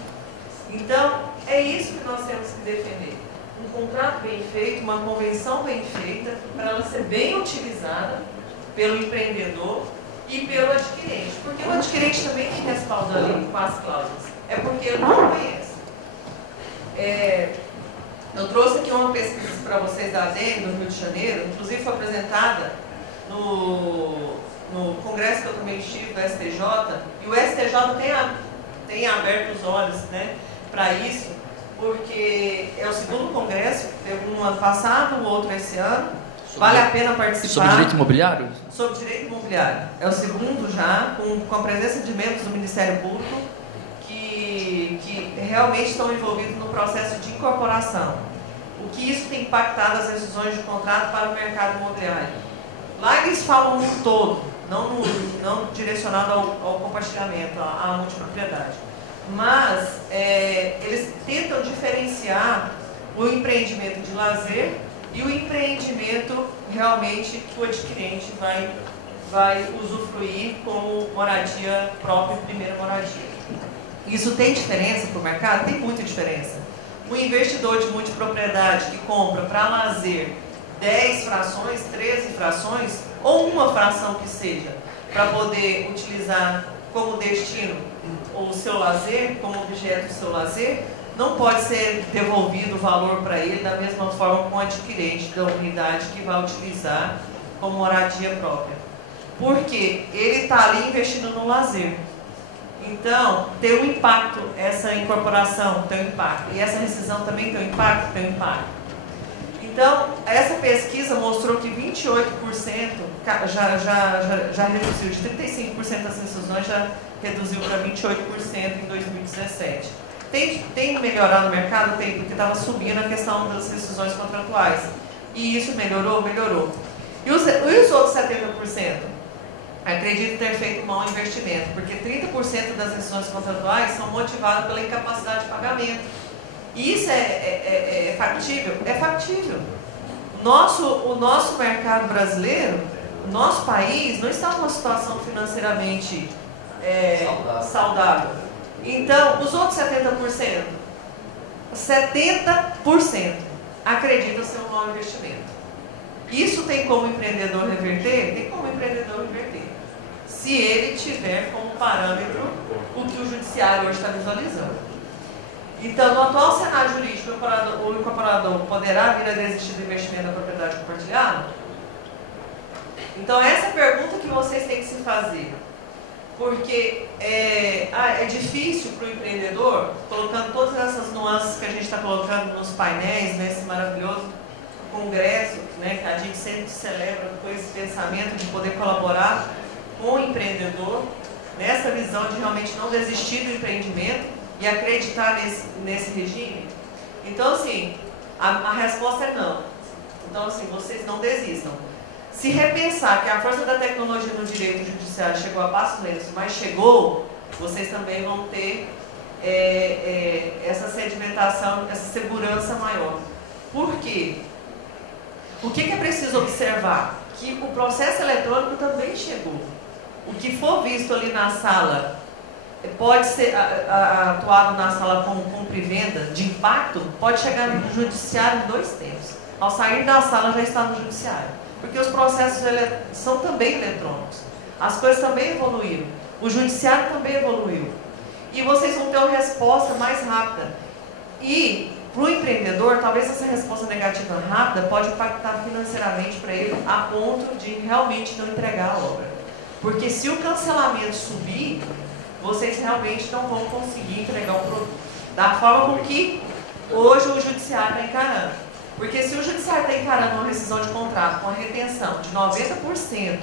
Então, é isso que nós temos que defender. Um contrato bem feito, uma convenção bem feita, para ela ser bem utilizada pelo empreendedor e pelo adquirente. Porque o adquirente também tem respaldo ali com as cláusulas. É porque ele não conhece. Eu trouxe aqui uma pesquisa para vocês da ADEM, do Rio de Janeiro, inclusive foi apresentada no congresso que eu também estive, do STJ, e o STJ tem aberto os olhos, né, para isso, porque é o 2º congresso, teve um ano passado, o outro esse ano, vale a pena participar. Sobre direito imobiliário? Sobre direito imobiliário. É o 2º já, com a presença de membros do Ministério Público, que realmente estão envolvidos no processo de incorporação. O que isso tem impactado as decisões de contrato para o mercado imobiliário. Lá eles falam no todo, não direcionado ao compartilhamento, à multipropriedade. Mas eles tentam diferenciar o empreendimento de lazer e o empreendimento realmente que o adquirente vai usufruir como moradia própria, primeira moradia. Isso tem diferença para o mercado? Tem muita diferença. O investidor de multipropriedade que compra para lazer 10 frações, 13 frações, ou uma fração que seja, para poder utilizar como destino o seu lazer, como objeto do seu lazer, não pode ser devolvido o valor para ele da mesma forma com o adquirente da unidade que vai utilizar como moradia própria. Porque ele está ali investindo no lazer. Então, tem um impacto, essa incorporação tem um impacto. E essa rescisão também tem um impacto? Tem um impacto. Então, essa pesquisa mostrou que 28% já reduziu, de 35% das rescisões já reduziu para 28% em 2017. Tem melhorado o mercado? Tem, porque estava subindo a questão das rescisões contratuais. E isso melhorou? Melhorou. E os outros 70%? Acredito ter feito um mau investimento, porque 30% das rescisões contratuais são motivadas pela incapacidade de pagamento. E isso é factível? É factível. O nosso mercado brasileiro, o nosso país, não está numa situação financeiramente saudável. Então, os outros 70%, 70% acreditam ser um mau investimento. Isso tem como empreendedor reverter? Tem como empreendedor reverter. Se ele tiver como parâmetro o que o judiciário hoje está visualizando. Então, no atual cenário jurídico, o incorporador poderá vir a desistir do investimento da propriedade compartilhada? Então, essa é a pergunta que vocês têm que se fazer. Porque é difícil para o empreendedor, colocando todas essas nuances que a gente está colocando nos painéis, nesse maravilhoso congresso, né, que a gente sempre celebra com esse pensamento de poder colaborar com o empreendedor, nessa visão de realmente não desistir do empreendimento e acreditar nesse regime. Então, assim, a resposta é não. Então, assim, vocês não desistam. Se repensar que a força da tecnologia no direito judiciário chegou a passos lentos, mas chegou, vocês também vão ter essa sedimentação, essa segurança maior. Por quê? O que é preciso observar? Que o processo eletrônico também chegou. O que for visto ali na sala pode ser atuado na sala como compra e venda de impacto, pode chegar no judiciário em 2 tempos. Ao sair da sala já está no judiciário. Porque os processos são também eletrônicos. As coisas também evoluíram. O judiciário também evoluiu. E vocês vão ter uma resposta mais rápida. E para o empreendedor, talvez essa resposta negativa rápida pode impactar financeiramente para ele a ponto de realmente não entregar a obra. Porque se o cancelamento subir, vocês realmente não vão conseguir entregar o produto da forma com que hoje o judiciário está encarando. Porque se o judiciário está encarando uma rescisão de contrato com a retenção de 90%,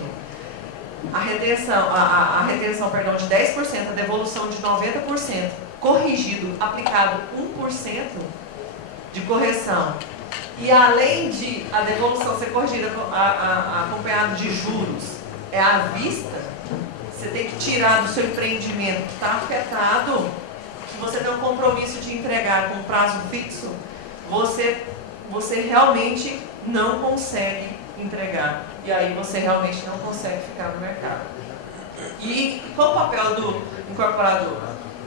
a retenção de 10%, a devolução de 90%, corrigido, aplicado 1% de correção, e além de a devolução ser corrigida acompanhado de juros, é à vista, você tem que tirar do seu empreendimento que está afetado, que você tem um compromisso de entregar com prazo fixo, você realmente não consegue entregar. E aí você realmente não consegue ficar no mercado. E qual o papel do incorporador?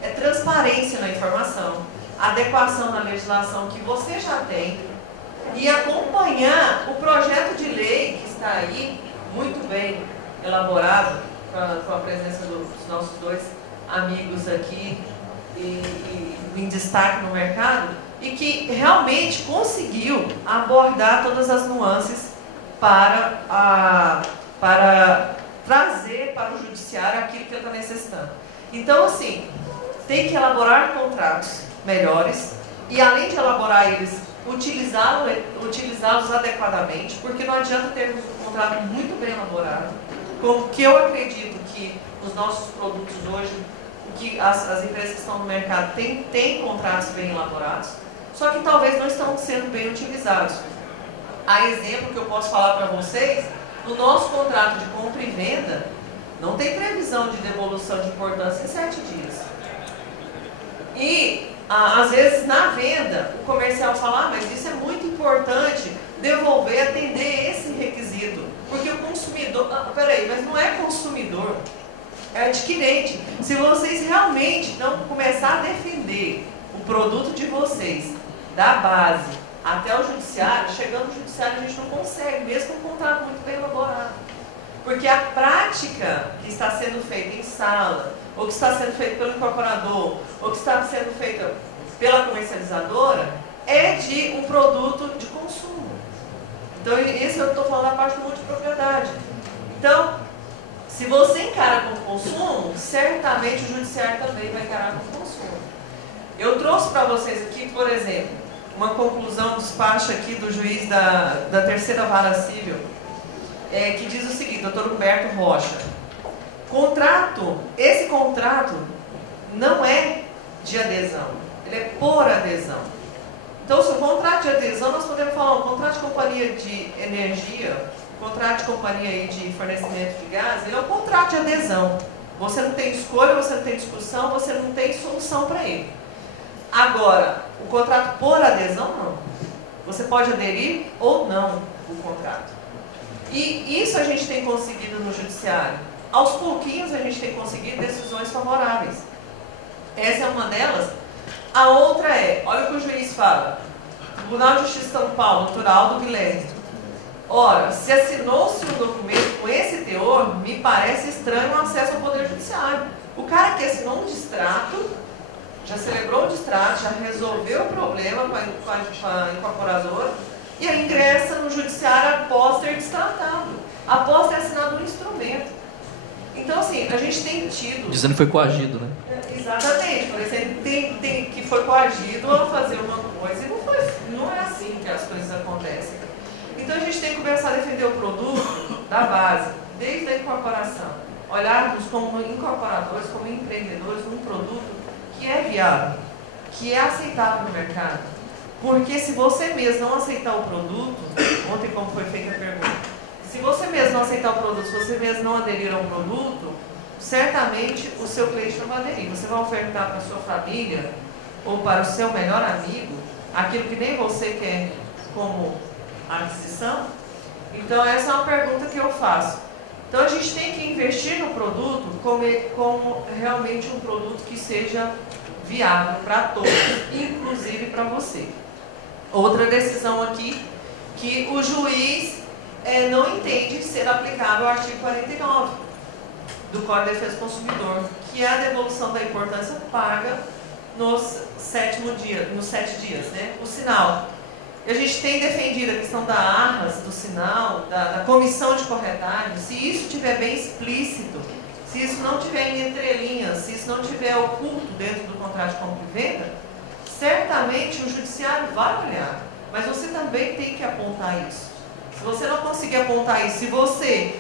É transparência na informação, adequação na legislação que você já tem e acompanhar o projeto de lei que está aí, muito bem elaborado, com a presença dos nossos 2 amigos aqui e em destaque no mercado, e que realmente conseguiu abordar todas as nuances para trazer para o judiciário aquilo que ele está necessitando. Então, assim, tem que elaborar contratos melhores e, além de elaborar eles, utilizá-los adequadamente, porque não adianta ter um contrato muito bem elaborado, como que eu acredito que os nossos produtos hoje, que as empresas que estão no mercado têm contratos bem elaborados, só que talvez não estão sendo bem utilizados. A exemplo que eu posso falar para vocês, no nosso contrato de compra e venda, não tem previsão de devolução de importância em 7 dias. E, às vezes, na venda, o comercial fala, mas isso é muito importante, devolver, atender esse requisito. Porque o consumidor, peraí, mas não é consumidor, é adquirente. Se vocês realmente não começar a defender o produto de vocês, da base até o judiciário, chegando no judiciário a gente não consegue, mesmo com um contrato muito bem elaborado. Porque a prática que está sendo feita em sala, ou que está sendo feita pelo incorporador, ou que está sendo feita pela comercializadora, é de um produto de consumo. Então, isso eu estou falando da parte do multipropriedade. Então, Se você encara com consumo, certamente o judiciário também vai encarar com consumo. Eu trouxe para vocês aqui, por exemplo, uma conclusão do despacho aqui do juiz da terceira vara civil, que diz o seguinte, doutor Humberto Rocha. Esse contrato não é de adesão, ele é por adesão. Então, se o contrato de adesão, nós podemos falar um contrato de companhia de energia, contrato de companhia aí de fornecimento de gás, ele é um contrato de adesão. Você não tem escolha, você não tem discussão, você não tem solução para ele. Agora, o contrato por adesão, não. Você pode aderir ou não o contrato. E isso a gente tem conseguido no judiciário. Aos pouquinhos a gente tem conseguido decisões favoráveis. Essa é uma delas. A outra olha o que o juiz fala. Tribunal de Justiça de São Paulo, doutor Aldo Guilherme. Ora, se assinou-se um documento com esse teor, me parece estranho o acesso ao Poder Judiciário. O cara que assinou um distrato, já celebrou o distrato, já resolveu o problema com a incorporadora, e aí ingressa no Judiciário após ter distratado, após ter assinado um instrumento. Então, assim, a gente tem tido... Dizendo que foi coagido, né? Exatamente, por exemplo, tem que foi coagido a fazer uma coisa e não é assim que as coisas acontecem. Então a gente tem que começar a defender o produto da base, desde a incorporação. Olharmos como incorporadores, como empreendedores, um produto que é viável, que é aceitável no mercado. Porque se você mesmo não aceitar o produto, ontem como foi feita a pergunta, se você mesmo não aceitar o produto, se você mesmo não aderir ao produto, certamente o seu cliente não vai aderir. Você vai ofertar para a sua família ou para o seu melhor amigo aquilo que nem você quer como aquisição. Então essa é uma pergunta que eu faço. Então a gente tem que investir no produto como realmente um produto que seja viável para todos, inclusive para você. Outra decisão aqui, que o juiz não entende ser aplicável ao artigo 49 do Código de Defesa do Consumidor, que é a devolução da importância paga nos 7 dias, né? O sinal. E a gente tem defendido a questão da arras, do sinal, da comissão de corretagem. Se isso estiver bem explícito, se isso não tiver em entrelinhas, se isso não tiver oculto dentro do contrato de compra e venda, certamente o judiciário vai olhar. Mas você também tem que apontar isso. Se você não conseguir apontar isso,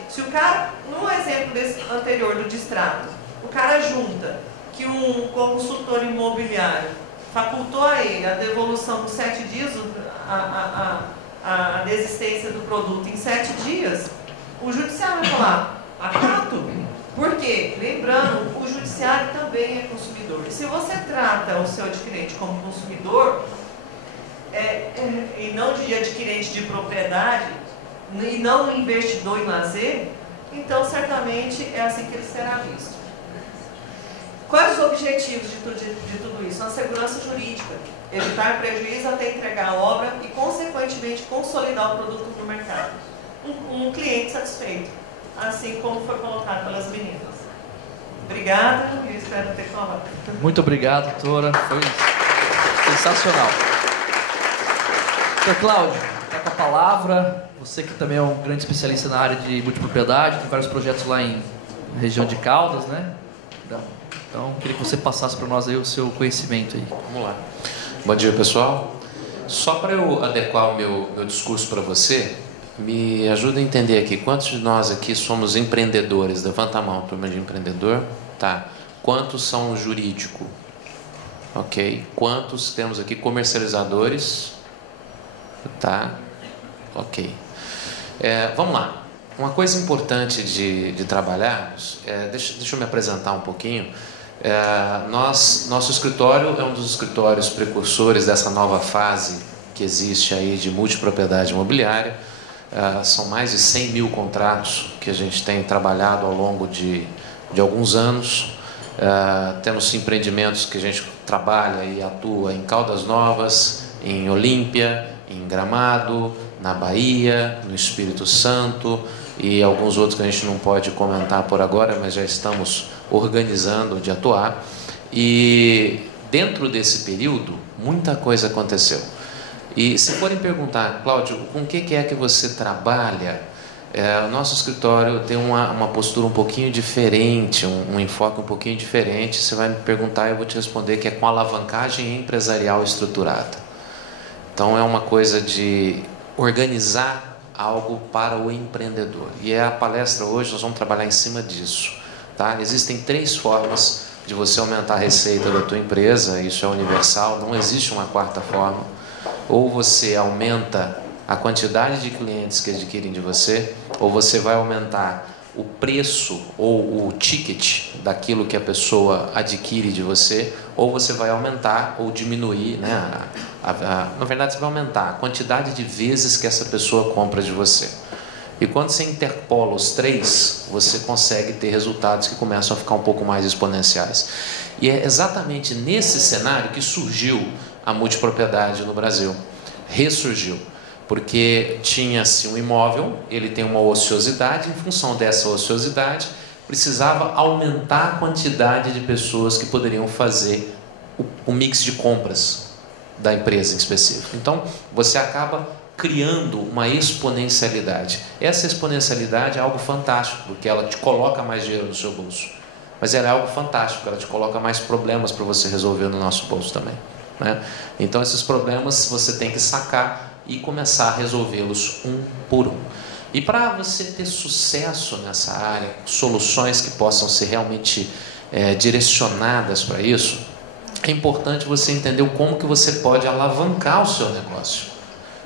se o cara, no exemplo desse anterior do distrato, o cara junta que um consultor imobiliário facultou a ele a devolução dos 7 dias, a desistência do produto em 7 dias, o judiciário vai falar, acato. Por quê? Lembrando, o judiciário também é consumidor. E se você trata o seu adquirente como consumidor, e não de adquirente de propriedade, e não um investidor em lazer, então certamente é assim que ele será visto. Quais os objetivos de tudo isso? A segurança jurídica, evitar prejuízo até entregar a obra e, consequentemente, consolidar o produto no mercado. Um cliente satisfeito, assim como foi colocado pelas meninas. Obrigada e espero ter falado. Muito obrigado, doutora. Foi sensacional. Doutor Cláudio, está com a palavra. Você que também é um grande especialista na área de multipropriedade, tem vários projetos lá em região de Caldas, né? Então, queria que você passasse para nós aí o seu conhecimento aí. Vamos lá. Bom dia, pessoal. Só para eu adequar o meu discurso para você, me ajuda a entender aqui. Quantos de nós aqui somos empreendedores? Levanta a mão, turma de empreendedor. Tá. Quantos são jurídico? Ok. Quantos temos aqui comercializadores? Tá. Ok. Vamos lá. Uma coisa importante de trabalharmos, deixa eu me apresentar um pouquinho. Nosso escritório é um dos escritórios precursores dessa nova fase que existe aí de multipropriedade imobiliária. São mais de 100 mil contratos que a gente tem trabalhado ao longo de alguns anos. Temos empreendimentos que a gente trabalha e atua em Caldas Novas, em Olímpia, em Gramado, na Bahia, no Espírito Santo e alguns outros que a gente não pode comentar por agora, mas já estamos organizando de atuar. E dentro desse período, muita coisa aconteceu. E se forem perguntar, Cláudio, com o que é que você trabalha? O nosso escritório tem uma postura um pouquinho diferente, um enfoque um pouquinho diferente. Você vai me perguntar, eu vou te responder que é com alavancagem empresarial estruturada. Então é uma coisa de organizar algo para o empreendedor. E a palestra hoje nós vamos trabalhar em cima disso. Tá? Existem 3 formas de você aumentar a receita da tua empresa, isso é universal, não existe uma quarta forma. Ou você aumenta a quantidade de clientes que adquirem de você, ou você vai aumentar o preço ou o ticket daquilo que a pessoa adquire de você, ou você vai aumentar ou diminuir, né? Na verdade, você vai aumentar a quantidade de vezes que essa pessoa compra de você. E quando você interpola os 3, você consegue ter resultados que começam a ficar um pouco mais exponenciais. E é exatamente nesse cenário que surgiu a multipropriedade no Brasil. Ressurgiu. Porque tinha-se um imóvel, ele tem uma ociosidade, em função dessa ociosidade, precisava aumentar a quantidade de pessoas que poderiam fazer o mix de compras da empresa em específico. Então, você acaba criando uma exponencialidade. Essa exponencialidade é algo fantástico, porque ela te coloca mais dinheiro no seu bolso. Mas ela é algo fantástico, ela te coloca mais problemas para você resolver no nosso bolso também, né? Então, esses problemas você tem que sacar e começar a resolvê-los um por um. E para você ter sucesso nessa área, soluções que possam ser realmente direcionadas para isso, é importante você entender como que você pode alavancar o seu negócio.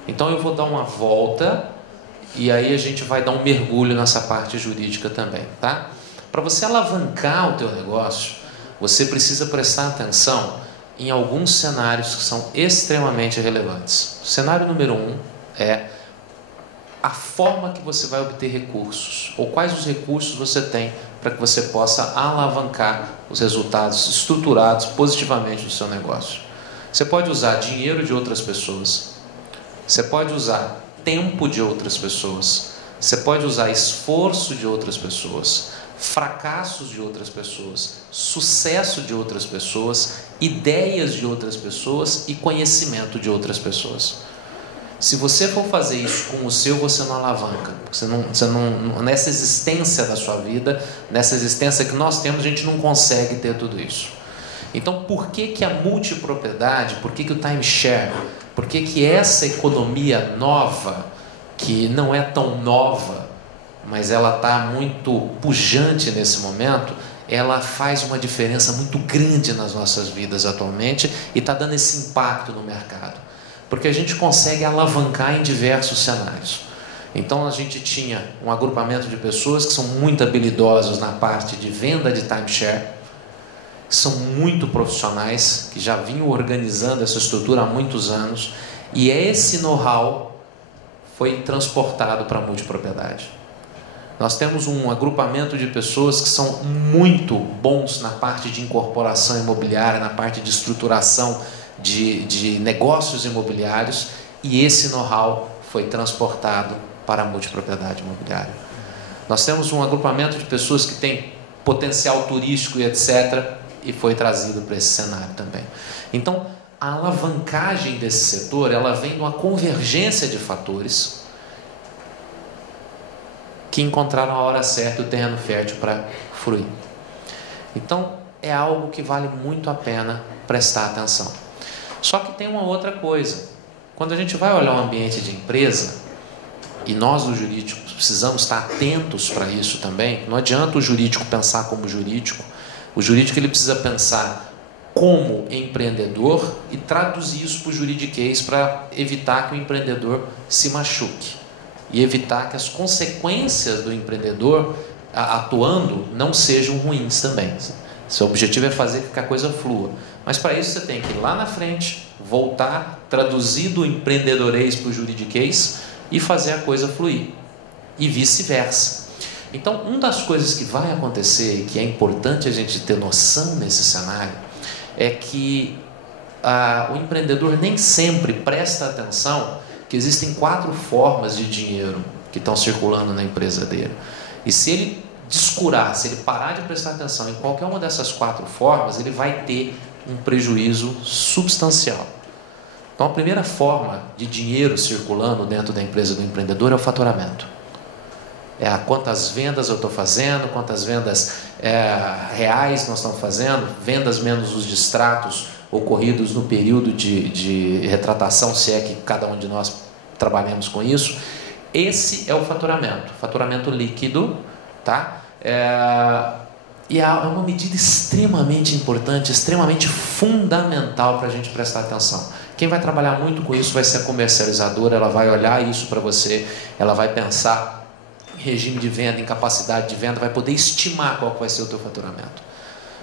Então eu vou dar uma volta e aí a gente vai dar um mergulho nessa parte jurídica também, tá? Para você alavancar o teu negócio, você precisa prestar atenção em alguns cenários que são extremamente relevantes. O cenário número 1 é a forma que você vai obter recursos, ou quais os recursos você tem para que você possa alavancar os resultados estruturados positivamente do seu negócio. Você pode usar dinheiro de outras pessoas, você pode usar tempo de outras pessoas, você pode usar esforço de outras pessoas, fracassos de outras pessoas, sucesso de outras pessoas, ideias de outras pessoas e conhecimento de outras pessoas. Se você for fazer isso com o seu, você não alavanca. Você não, nessa existência da sua vida, nessa existência que nós temos, a gente não consegue ter tudo isso. Então, por que a multipropriedade, por que o timeshare, por que essa economia nova, que não é tão nova, mas ela está muito pujante nesse momento, ela faz uma diferença muito grande nas nossas vidas atualmente e está dando esse impacto no mercado, porque a gente consegue alavancar em diversos cenários. Então a gente tinha um agrupamento de pessoas que são muito habilidosos na parte de venda de timeshare, são muito profissionais, que já vinham organizando essa estrutura há muitos anos, e esse know-how foi transportado para a multipropriedade. Nós temos um agrupamento de pessoas que são muito bons na parte de incorporação imobiliária, na parte de estruturação de negócios imobiliários, e esse know-how foi transportado para a multipropriedade imobiliária. Nós temos um agrupamento de pessoas que têm potencial turístico e etc., e foi trazido para esse cenário também. Então, a alavancagem desse setor, ela vem de uma convergência de fatores que encontraram a hora certa e o terreno fértil para fruir. Então, é algo que vale muito a pena prestar atenção. Só que tem uma outra coisa. Quando a gente vai olhar um ambiente de empresa, e nós, os jurídicos, precisamos estar atentos para isso também, não adianta o jurídico pensar como jurídico. O jurídico ele precisa pensar como empreendedor e traduzir isso para o juridiquês para evitar que o empreendedor se machuque e evitar que as consequências do empreendedor atuando não sejam ruins também. Seu objetivo é fazer com que a coisa flua. Mas para isso você tem que ir lá na frente, voltar, traduzir do empreendedorês para o juridiquês e fazer a coisa fluir. E vice-versa. Então, uma das coisas que vai acontecer e que é importante a gente ter noção nesse cenário é que o empreendedor nem sempre presta atenção que existem 4 formas de dinheiro que estão circulando na empresa dele. E se ele descurar, se ele parar de prestar atenção em qualquer uma dessas 4 formas, ele vai ter um prejuízo substancial. Então, a primeira forma de dinheiro circulando dentro da empresa do empreendedor é o faturamento. quantas vendas eu estou fazendo, quantas vendas reais nós estamos fazendo, vendas menos os distratos ocorridos no período de retratação, se é que cada um de nós trabalhamos com isso. Esse é o faturamento líquido, tá? E é uma medida extremamente importante, extremamente fundamental para a gente prestar atenção. Quem vai trabalhar muito com isso vai ser a comercializadora, ela vai olhar isso para você, ela vai pensar em regime de venda, em capacidade de venda, vai poder estimar qual vai ser o teu faturamento.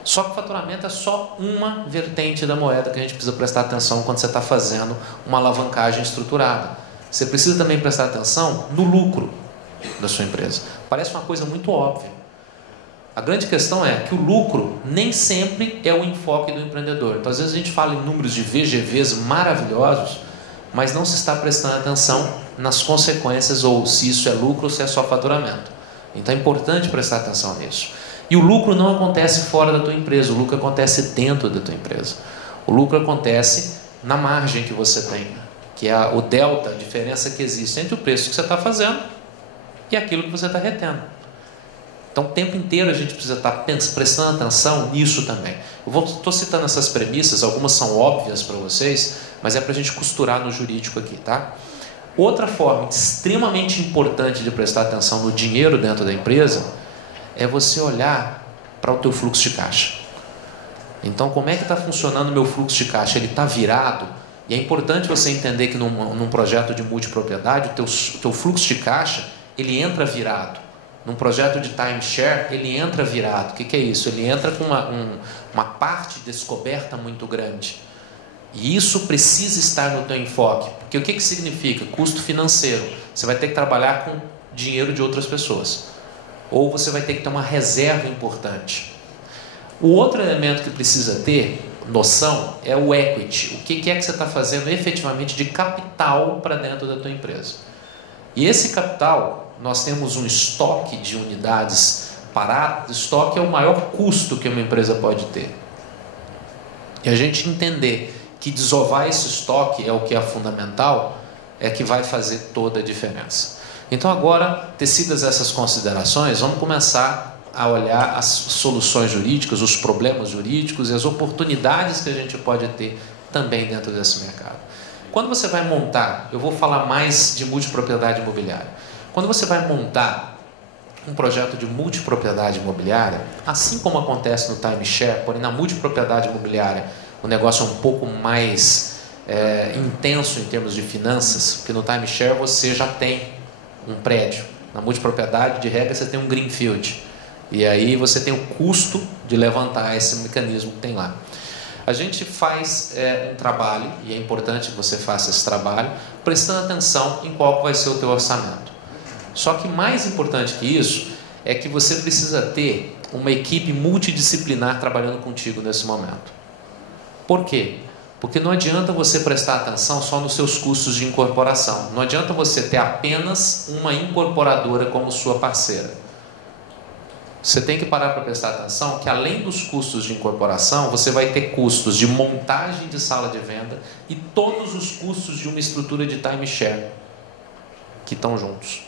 Só que o faturamento é só uma vertente da moeda que a gente precisa prestar atenção quando você está fazendo uma alavancagem estruturada. Você precisa também prestar atenção no lucro da sua empresa. Parece uma coisa muito óbvia. A grande questão é que o lucro nem sempre é o enfoque do empreendedor. Então, às vezes a gente fala em números de VGVs maravilhosos, mas não se está prestando atenção nas consequências, ou se isso é lucro ou se é só faturamento. Então é importante prestar atenção nisso. E o lucro não acontece fora da tua empresa, o lucro acontece dentro da tua empresa. O lucro acontece na margem que você tem, que é o delta, a diferença que existe entre o preço que você está fazendo e aquilo que você está retendo. Então, o tempo inteiro a gente precisa estar prestando atenção nisso também. Eu estou citando essas premissas, algumas são óbvias para vocês, mas é para a gente costurar no jurídico aqui, tá? Outra forma extremamente importante de prestar atenção no dinheiro dentro da empresa é você olhar para o teu fluxo de caixa. Então, como é que está funcionando o meu fluxo de caixa? Ele está virado? E é importante você entender que num projeto de multipropriedade, o teu fluxo de caixa, ele entra virado. Num projeto de timeshare, ele entra virado. O que é isso? Ele entra com uma parte descoberta muito grande. E isso precisa estar no teu enfoque. Porque o que significa? Custo financeiro. Você vai ter que trabalhar com dinheiro de outras pessoas. Ou você vai ter que ter uma reserva importante. O outro elemento que precisa ter noção é o equity. O que é que você está fazendo efetivamente de capital para dentro da tua empresa. E esse capital, nós temos um estoque de unidades paradas. Estoque é o maior custo que uma empresa pode ter. E a gente entender que desovar esse estoque é o que é fundamental, é que vai fazer toda a diferença. Então agora, tecidas essas considerações, vamos começar a olhar as soluções jurídicas, os problemas jurídicos e as oportunidades que a gente pode ter também dentro desse mercado. Quando você vai montar, eu vou falar mais de multipropriedade imobiliária. Quando você vai montar um projeto de multipropriedade imobiliária, assim como acontece no timeshare, porém na multipropriedade imobiliária o negócio é um pouco mais intenso em termos de finanças, porque no timeshare você já tem um prédio. Na multipropriedade, de regra, você tem um greenfield. E aí você tem o custo de levantar esse mecanismo que tem lá. A gente faz um trabalho, e é importante que você faça esse trabalho, prestando atenção em qual vai ser o teu orçamento. Só que mais importante que isso, é que você precisa ter uma equipe multidisciplinar trabalhando contigo nesse momento. Por quê? Porque não adianta você prestar atenção só nos seus custos de incorporação. Não adianta você ter apenas uma incorporadora como sua parceira. Você tem que parar para prestar atenção que além dos custos de incorporação, você vai ter custos de montagem de sala de venda e todos os custos de uma estrutura de timeshare que estão juntos.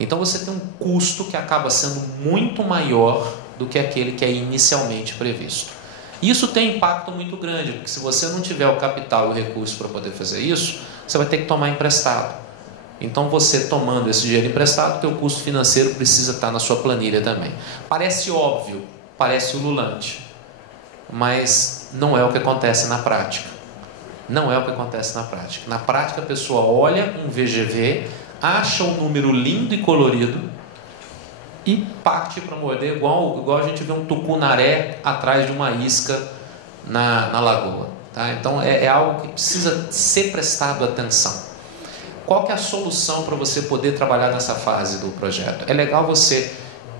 Então você tem um custo que acaba sendo muito maior do que aquele que é inicialmente previsto. Isso tem impacto muito grande, porque se você não tiver o capital e o recurso para poder fazer isso, você vai ter que tomar emprestado. Então você tomando esse dinheiro emprestado, o teu custo financeiro precisa estar na sua planilha também. Parece óbvio, parece ululante, mas não é o que acontece na prática. Não é o que acontece na prática. Na prática a pessoa olha um VGV, acha um número lindo e colorido, e parte para morder igual a gente vê um tucunaré atrás de uma isca na lagoa. Tá? Então é algo que precisa ser prestado atenção. Qual que é a solução para você poder trabalhar nessa fase do projeto? É legal você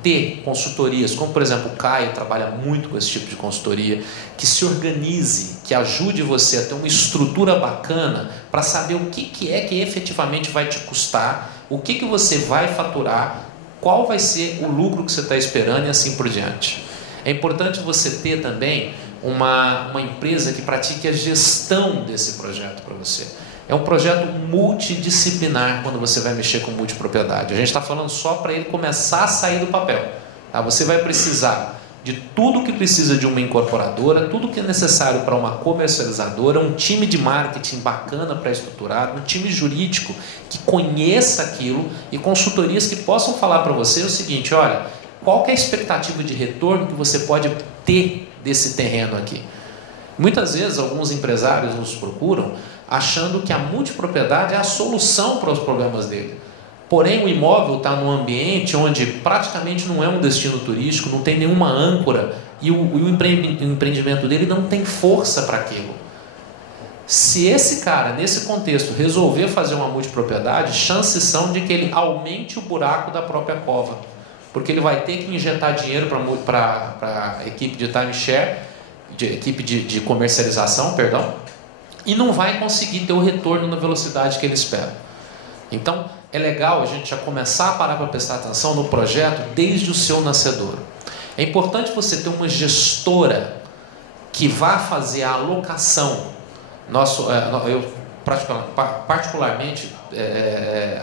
ter consultorias, como por exemplo o Caio trabalha muito com esse tipo de consultoria, que se organize, que ajude você a ter uma estrutura bacana para saber o que é que efetivamente vai te custar, o que você vai faturar, qual vai ser o lucro que você está esperando e assim por diante. É importante você ter também uma empresa que pratique a gestão desse projeto para você. É um projeto multidisciplinar quando você vai mexer com multipropriedade. A gente está falando só para ele começar a sair do papel. Tá? Você vai precisar de tudo que precisa de uma incorporadora, tudo que é necessário para uma comercializadora, um time de marketing bacana para estruturar, um time jurídico que conheça aquilo e consultorias que possam falar para você o seguinte: olha, qual que é a expectativa de retorno que você pode ter desse terreno aqui? Muitas vezes alguns empresários nos procuram achando que a multipropriedade é a solução para os problemas dele. Porém, o imóvel está num ambiente onde praticamente não é um destino turístico, não tem nenhuma âncora e o empreendimento dele não tem força para aquilo. Se esse cara, nesse contexto, resolver fazer uma multipropriedade, chances são de que ele aumente o buraco da própria cova, porque ele vai ter que injetar dinheiro para a equipe de timeshare, equipe de comercialização, perdão, e não vai conseguir ter o retorno na velocidade que ele espera. Então, é legal a gente já começar a parar para prestar atenção no projeto desde o seu nascedouro. É importante você ter uma gestora que vá fazer a alocação. Eu particularmente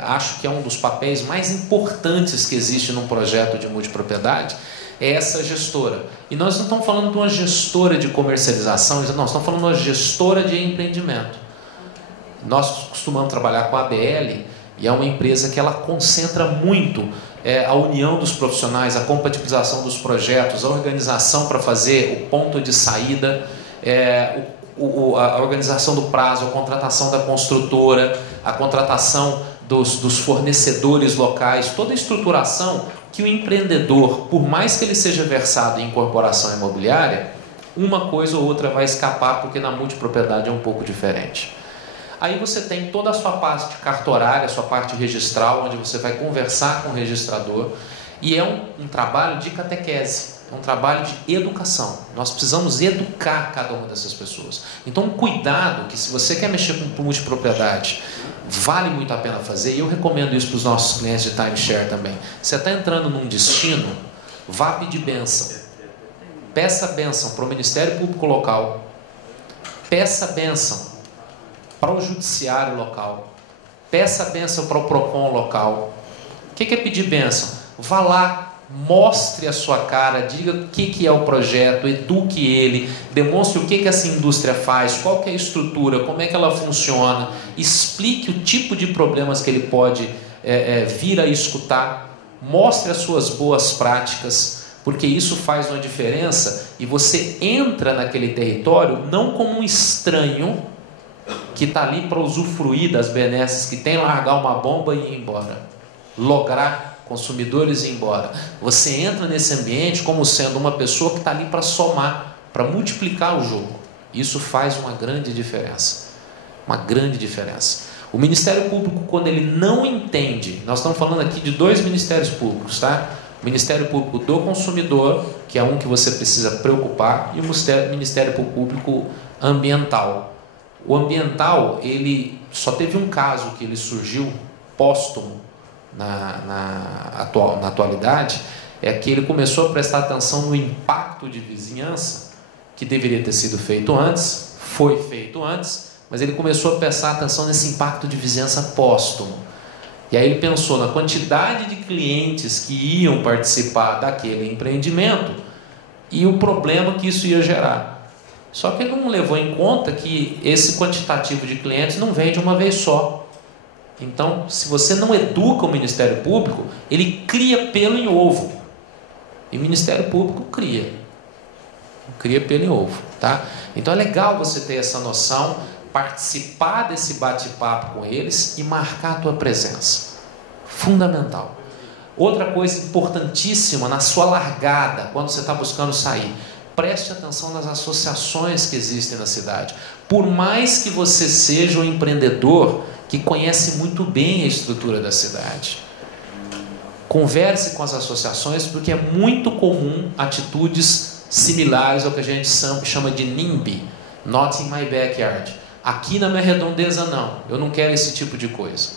acho que é um dos papéis mais importantes que existe num projeto de multipropriedade, é essa gestora. E nós não estamos falando de uma gestora de comercialização, não, estamos falando de uma gestora de empreendimento. Nós costumamos trabalhar com a ABL, e é uma empresa que ela concentra muito a união dos profissionais, a compatibilização dos projetos, a organização para fazer o ponto de saída, a organização do prazo, a contratação da construtora, a contratação dos fornecedores locais, toda a estruturação que o empreendedor, por mais que ele seja versado em incorporação imobiliária, uma coisa ou outra vai escapar, porque na multipropriedade é um pouco diferente. Aí você tem toda a sua parte cartorária, a sua parte registral, onde você vai conversar com o registrador, e é um trabalho de catequese, é um trabalho de educação. Nós precisamos educar cada uma dessas pessoas. Então, cuidado, que se você quer mexer com multipropriedade, vale muito a pena fazer, e eu recomendo isso para os nossos clientes de timeshare também. Você está entrando num destino, vá pedir bênção. Peça bênção para o Ministério Público local, peça bênção para o judiciário local, peça bênção para o PROCON local. O que é pedir bênção? Vá lá, mostre a sua cara, diga o que é o projeto, eduque ele, demonstre o que essa indústria faz, qual que é a estrutura, como é que ela funciona, explique o tipo de problemas que ele pode vir a escutar, mostre as suas boas práticas, porque isso faz uma diferença e você entra naquele território não como um estranho que está ali para usufruir das benesses que tem, largar uma bomba e ir embora, lograr consumidores e ir embora. Você entra nesse ambiente como sendo uma pessoa que está ali para somar, para multiplicar o jogo. Isso faz uma grande diferença. Uma grande diferença. O Ministério Público, quando ele não entende, nós estamos falando aqui de dois Ministérios Públicos, tá? O Ministério Público do Consumidor, que é um que você precisa preocupar, e o Ministério Público Ambiental. O ambiental, ele só teve um caso que ele surgiu póstumo na atualidade, é que ele começou a prestar atenção no impacto de vizinhança, que deveria ter sido feito antes, foi feito antes, mas ele começou a prestar atenção nesse impacto de vizinhança póstumo. E aí ele pensou na quantidade de clientes que iam participar daquele empreendimento e o problema que isso ia gerar. Só que ele não levou em conta que esse quantitativo de clientes não vem de uma vez só. Então, se você não educa o Ministério Público, ele cria pelo em ovo. E o Ministério Público cria pelo em ovo, tá? Então é legal você ter essa noção, participar desse bate-papo com eles e marcar a tua presença. Fundamental. Outra coisa importantíssima na sua largada, quando você está buscando sair, preste atenção nas associações que existem na cidade. Por mais que você seja um empreendedor que conhece muito bem a estrutura da cidade, converse com as associações, porque é muito comum atitudes similares ao que a gente chama de NIMBY, Not in my backyard. Aqui na minha redondeza não, eu não quero esse tipo de coisa.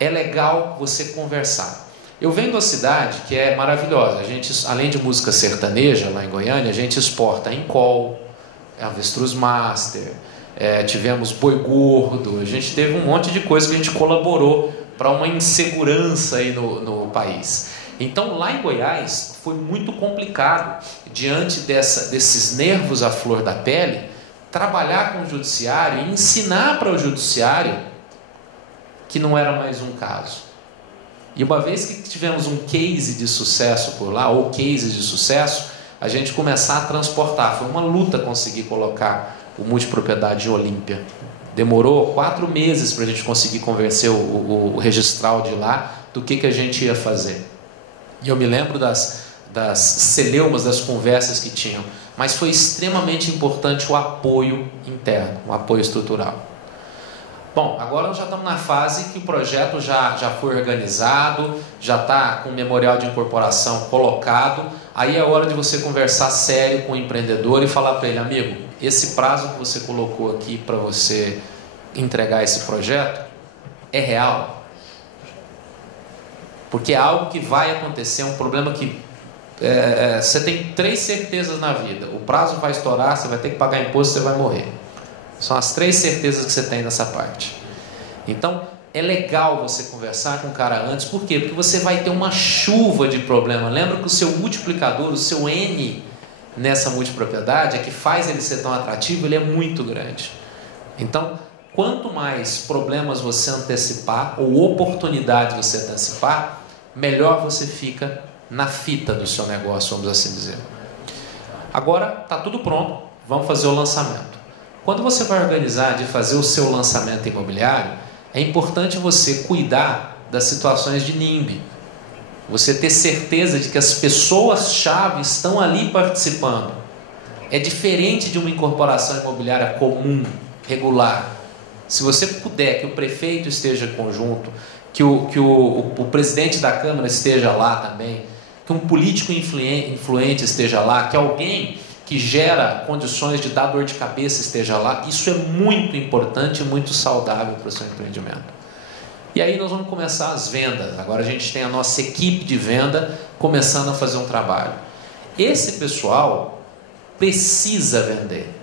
É legal você conversar. Eu venho da cidade que é maravilhosa. A gente, além de música sertaneja lá em Goiânia, a gente exporta Encol, Avestruz Master, tivemos boi gordo, a gente teve um monte de coisa que a gente colaborou para uma insegurança aí no país. Então, lá em Goiás, foi muito complicado, diante desses nervos à flor da pele, trabalhar com o judiciário e ensinar para o judiciário que não era mais um caso. E uma vez que tivemos um case de sucesso por lá, ou cases de sucesso, a gente começar a transportar. Foi uma luta conseguir colocar o multipropriedade em Olímpia. Demorou 4 meses para a gente conseguir convencer o registral de lá do que a gente ia fazer. E eu me lembro das celeumas, das conversas que tinham, mas foi extremamente importante o apoio interno, o apoio estrutural. Bom, agora nós já estamos na fase que o projeto já foi organizado, já está com o memorial de incorporação colocado. Aí é hora de você conversar sério com o empreendedor e falar para ele: amigo, esse prazo que você colocou aqui para você entregar esse projeto é real? Porque é algo que vai acontecer, é um problema que você tem 3 certezas na vida: o prazo vai estourar, você vai ter que pagar imposto, você vai morrer. São as 3 certezas que você tem nessa parte. Então, é legal você conversar com o cara antes. Por quê? Porque você vai ter uma chuva de problema. Lembra que o seu multiplicador, o seu N nessa multipropriedade, é que faz ele ser tão atrativo, ele é muito grande. Então, quanto mais problemas você antecipar, ou oportunidades você antecipar, melhor você fica na fita do seu negócio, vamos assim dizer. Agora, está tudo pronto, vamos fazer o lançamento. Quando você vai organizar de fazer o seu lançamento imobiliário, é importante você cuidar das situações de NIMBY. Você ter certeza de que as pessoas-chave estão ali participando. É diferente de uma incorporação imobiliária comum, regular. Se você puder que o prefeito esteja em conjunto, que o presidente da Câmara esteja lá também, que um político influente esteja lá, que alguém que gera condições de dar dor de cabeça esteja lá, isso é muito importante e muito saudável para o seu empreendimento. E aí nós vamos começar as vendas. Agora a gente tem a nossa equipe de venda começando a fazer um trabalho. Esse pessoal precisa vender.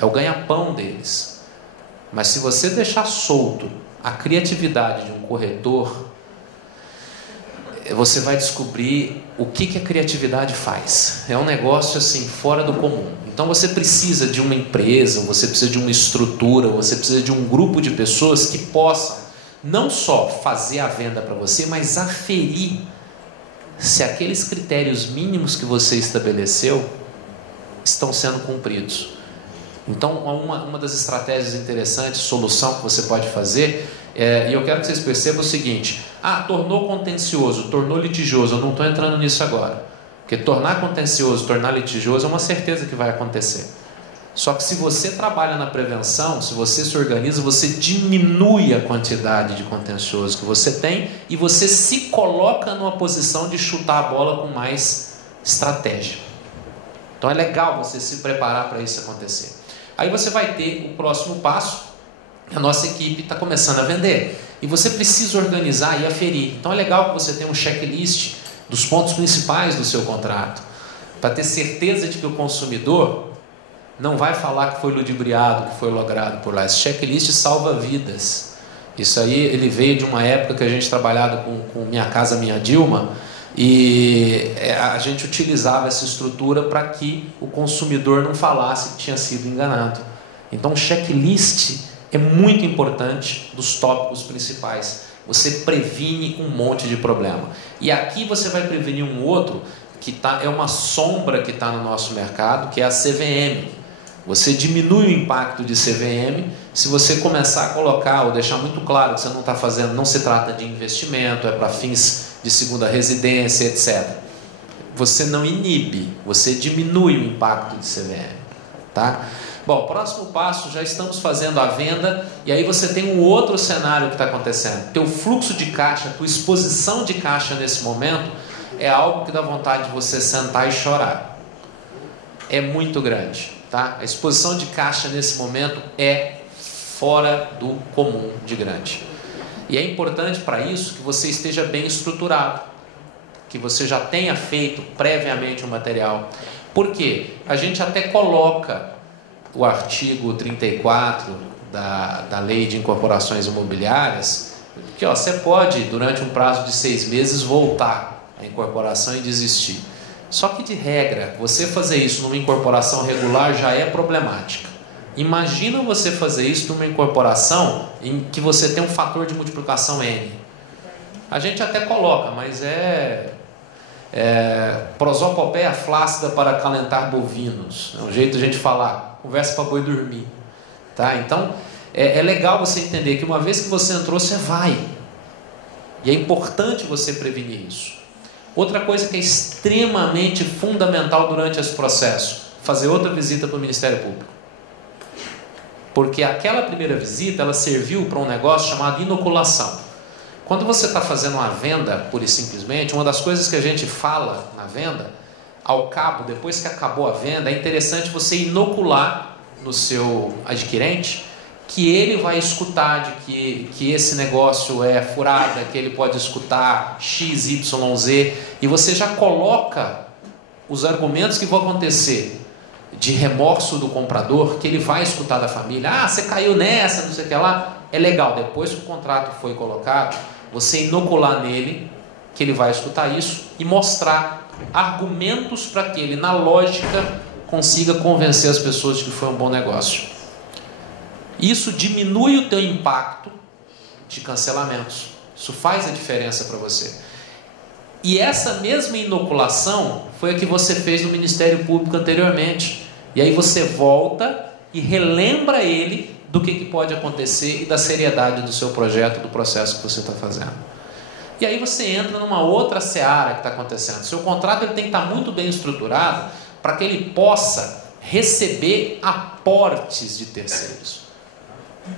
É o ganha-pão deles. Mas se você deixar solto a criatividade de um corretor, você vai descobrir o que a criatividade faz. É um negócio assim, fora do comum. Então você precisa de uma empresa, você precisa de uma estrutura, você precisa de um grupo de pessoas que possam não só fazer a venda para você, mas aferir se aqueles critérios mínimos que você estabeleceu estão sendo cumpridos. Então, uma das estratégias interessantes, solução que você pode fazer, e eu quero que vocês percebam o seguinte: tornou contencioso, tornou litigioso. Eu não estou entrando nisso agora, porque tornar contencioso, tornar litigioso é uma certeza que vai acontecer. Só que se você trabalha na prevenção, se você se organiza, você diminui a quantidade de contencioso que você tem e você se coloca numa posição de chutar a bola com mais estratégia. Então é legal você se preparar para isso acontecer. Aí você vai ter o próximo passo. A nossa equipe está começando a vender e você precisa organizar e aferir. Então é legal que você tenha um checklist dos pontos principais do seu contrato, para ter certeza de que o consumidor não vai falar que foi ludibriado, que foi logrado por lá. Esse checklist salva vidas. Isso aí ele veio de uma época que a gente trabalhava com Minha Casa Minha Dilma, e a gente utilizava essa estrutura para que o consumidor não falasse que tinha sido enganado. Então o checklist é muito importante, dos tópicos principais. Você previne um monte de problema. E aqui você vai prevenir um outro que é uma sombra que está no nosso mercado, que é a CVM. Você diminui o impacto de CVM se você começar a colocar ou deixar muito claro que você não está fazendo, não se trata de investimento, é para fins de segunda residência, etc. Você não inibe, você diminui o impacto de CVM, tá? Bom, próximo passo, já estamos fazendo a venda, e aí você tem um outro cenário que está acontecendo. Teu fluxo de caixa, tua exposição de caixa nesse momento é algo que dá vontade de você sentar e chorar. É muito grande, tá? A exposição de caixa nesse momento é fora do comum de grande. E é importante para isso que você esteja bem estruturado, que você já tenha feito previamente o material. Por quê? A gente até coloca o artigo 34 da Lei de Incorporações Imobiliárias, que você pode, durante um prazo de 6 meses, voltar à incorporação e desistir. Só que, de regra, você fazer isso numa incorporação regular já é problemática. Imagina você fazer isso numa incorporação em que você tem um fator de multiplicação N. A gente até coloca, mas prosopopeia flácida para acalentar bovinos. É um jeito de a gente falar, conversa para boi dormir. Tá? Então, é legal você entender que uma vez que você entrou, você vai. E é importante você prevenir isso. Outra coisa que é extremamente fundamental durante esse processo, fazer outra visita para o Ministério Público. Porque aquela primeira visita, ela serviu para um negócio chamado inoculação. Quando você está fazendo uma venda, pura e simplesmente, uma das coisas que a gente fala na venda, ao cabo, depois que acabou a venda, é interessante você inocular no seu adquirente que ele vai escutar de que esse negócio é furada, que ele pode escutar X, Y, Z, e você já coloca os argumentos que vão acontecer de remorso do comprador, que ele vai escutar da família. Ah, você caiu nessa, não sei o que lá. É legal, depois que o contrato foi colocado, você inocular nele que ele vai escutar isso e mostrar argumentos para que ele, na lógica, consiga convencer as pessoas de que foi um bom negócio. Isso diminui o teu impacto de cancelamentos. Isso faz a diferença para você. E essa mesma inoculação foi a que você fez no Ministério Público anteriormente. E aí você volta e relembra ele do que pode acontecer e da seriedade do seu projeto, do processo que você está fazendo. E aí você entra numa outra seara que está acontecendo. Seu contrato ele tem que estar muito bem estruturado para que ele possa receber aportes de terceiros.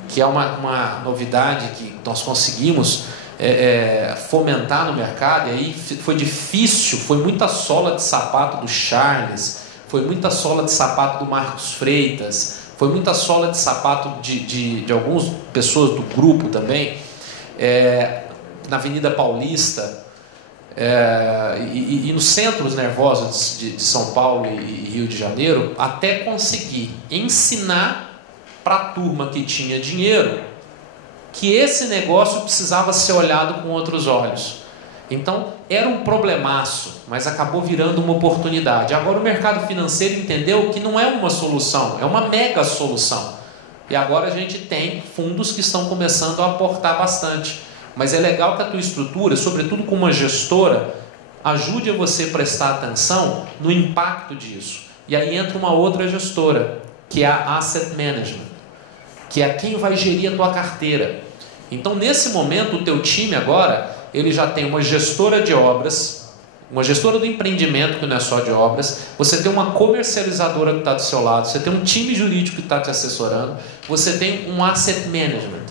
Que é uma novidade que nós conseguimos fomentar no mercado. E aí foi difícil, foi muita sola de sapato do Charles, foi muita sola de sapato do Marcos Freitas, foi muita sola de sapato de algumas pessoas do grupo também, na Avenida Paulista, e nos centros nervosos de São Paulo e Rio de Janeiro, até conseguir ensinar para a turma que tinha dinheiro que esse negócio precisava ser olhado com outros olhos. Então era um problemaço, mas acabou virando uma oportunidade. Agora o mercado financeiro entendeu que não é uma solução, é uma mega solução. E agora a gente tem fundos que estão começando a aportar bastante. Mas é legal que a tua estrutura, sobretudo com uma gestora, ajude a você a prestar atenção no impacto disso. E aí entra uma outra gestora, que é a Asset Management, que é quem vai gerir a tua carteira. Então nesse momento o teu time agora, ele já tem uma gestora de obras, uma gestora do empreendimento que não é só de obras, você tem uma comercializadora que está do seu lado, você tem um time jurídico que está te assessorando, você tem um Asset Management.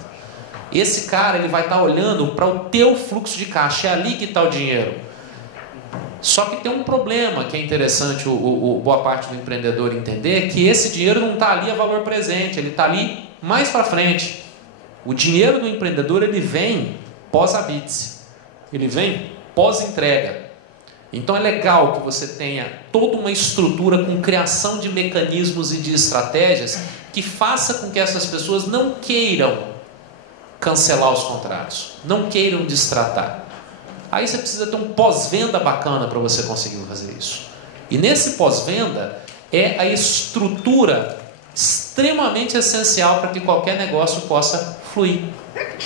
Esse cara ele vai estar olhando para o teu fluxo de caixa, é ali que está o dinheiro. Só que tem um problema que é interessante boa parte do empreendedor entender, que esse dinheiro não está ali a valor presente, ele está ali mais para frente. O dinheiro do empreendedor ele vem pós-habite, ele vem pós-entrega. Então é legal que você tenha toda uma estrutura com criação de mecanismos e de estratégias que faça com que essas pessoas não queiram cancelar os contratos, não queiram destratar. Aí você precisa ter um pós-venda bacana para você conseguir fazer isso. E nesse pós-venda é a estrutura extremamente essencial para que qualquer negócio possa fluir,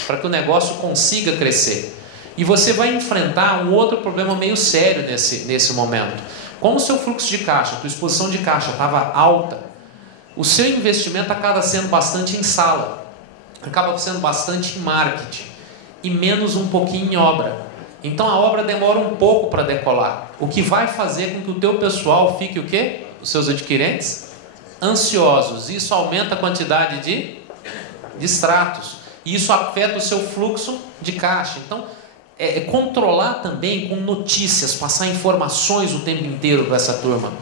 para que o negócio consiga crescer. E você vai enfrentar um outro problema meio sério nesse momento. Como o seu fluxo de caixa, a tua exposição de caixa estava alta, o seu investimento acaba sendo bastante em sala, acaba sendo bastante em marketing e menos um pouquinho em obra. Então a obra demora um pouco para decolar, o que vai fazer com que o teu pessoal fique o quê? Os seus adquirentes ansiosos. Isso aumenta a quantidade de extratos e isso afeta o seu fluxo de caixa. Então controlar também com notícias, passar informações o tempo inteiro para essa turma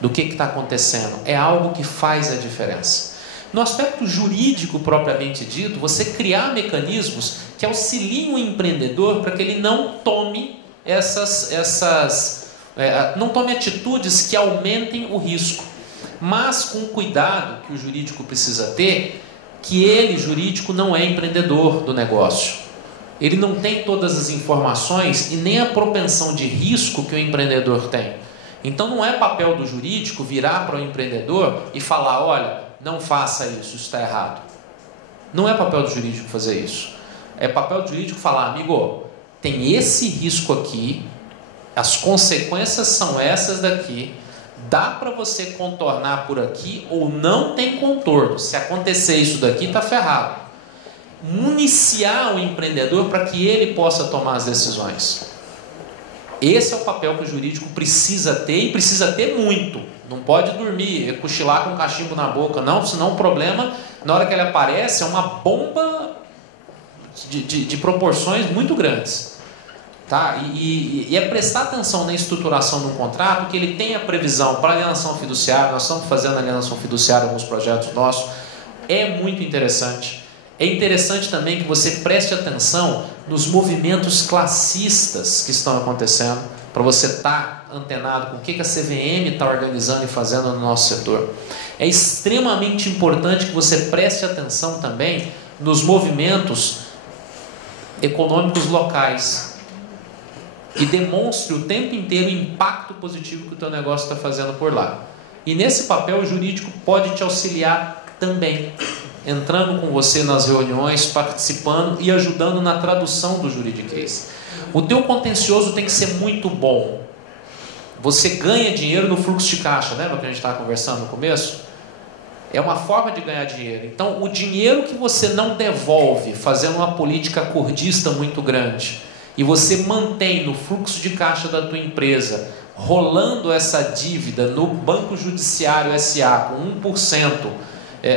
do que está acontecendo, é algo que faz a diferença. No aspecto jurídico propriamente dito, você criar mecanismos que auxiliem o empreendedor para que ele não tome não tome atitudes que aumentem o risco, mas com cuidado que o jurídico precisa ter, que ele, jurídico, não é empreendedor do negócio. Ele não tem todas as informações e nem a propensão de risco que o empreendedor tem. Então não é papel do jurídico virar para o empreendedor e falar, olha, não faça isso, isso está errado. Não é papel do jurídico fazer isso. É papel do jurídico falar, amigo, tem esse risco aqui, as consequências são essas daqui, dá para você contornar por aqui ou não tem contorno. Se acontecer isso daqui, está ferrado. Municiar o empreendedor para que ele possa tomar as decisões. Esse é o papel que o jurídico precisa ter e precisa ter muito. Não pode dormir, cochilar com um cachimbo na boca, não, senão o problema, na hora que ele aparece, é uma bomba de proporções muito grandes. Tá? E é prestar atenção na estruturação de um contrato, que ele tenha previsão para alienação fiduciária. Nós estamos fazendo alienação fiduciária em alguns projetos nossos. É muito interessante. É interessante também que você preste atenção nos movimentos classistas que estão acontecendo, para você estar antenado com o que a CVM está organizando e fazendo no nosso setor. É extremamente importante que você preste atenção também nos movimentos econômicos locais e demonstre o tempo inteiro o impacto positivo que o teu negócio está fazendo por lá. E nesse papel o jurídico pode te auxiliar também, entrando com você nas reuniões, participando e ajudando na tradução do juridiquês. O teu contencioso tem que ser muito bom. Você ganha dinheiro no fluxo de caixa, lembra que a gente estava conversando no começo? É uma forma de ganhar dinheiro. Então, o dinheiro que você não devolve fazendo uma política cordista muito grande e você mantém no fluxo de caixa da tua empresa, rolando essa dívida no Banco Judiciário SA com 1%,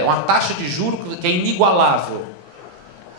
uma taxa de juros que é inigualável.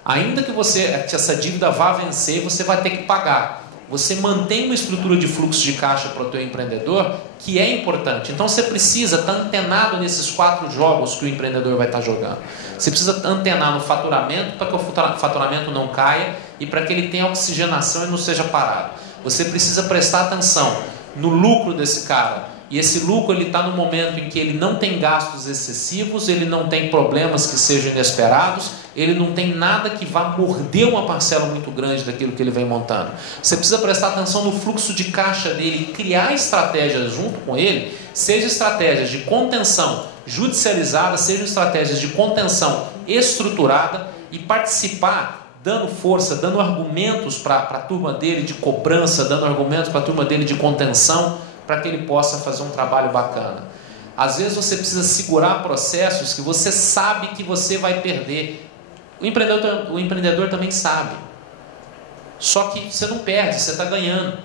Ainda que essa dívida vá vencer, você vai ter que pagar. Você mantém uma estrutura de fluxo de caixa para o teu empreendedor, que é importante. Então você precisa estar antenado nesses 4 jogos que o empreendedor vai estar jogando. Você precisa antenar no faturamento, para que o faturamento não caia e para que ele tenha oxigenação e não seja parado. Você precisa prestar atenção no lucro desse cara. E esse lucro está no momento em que ele não tem gastos excessivos, ele não tem problemas que sejam inesperados, ele não tem nada que vá morder uma parcela muito grande daquilo que ele vem montando. Você precisa prestar atenção no fluxo de caixa dele, criar estratégias junto com ele, seja estratégias de contenção judicializada, seja estratégias de contenção estruturada, e participar dando força, dando argumentos para a turma dele de cobrança, dando argumentos para a turma dele de contenção, para que ele possa fazer um trabalho bacana. Às vezes você precisa segurar processos que você sabe que você vai perder. O empreendedor também sabe. Só que você não perde, você está ganhando.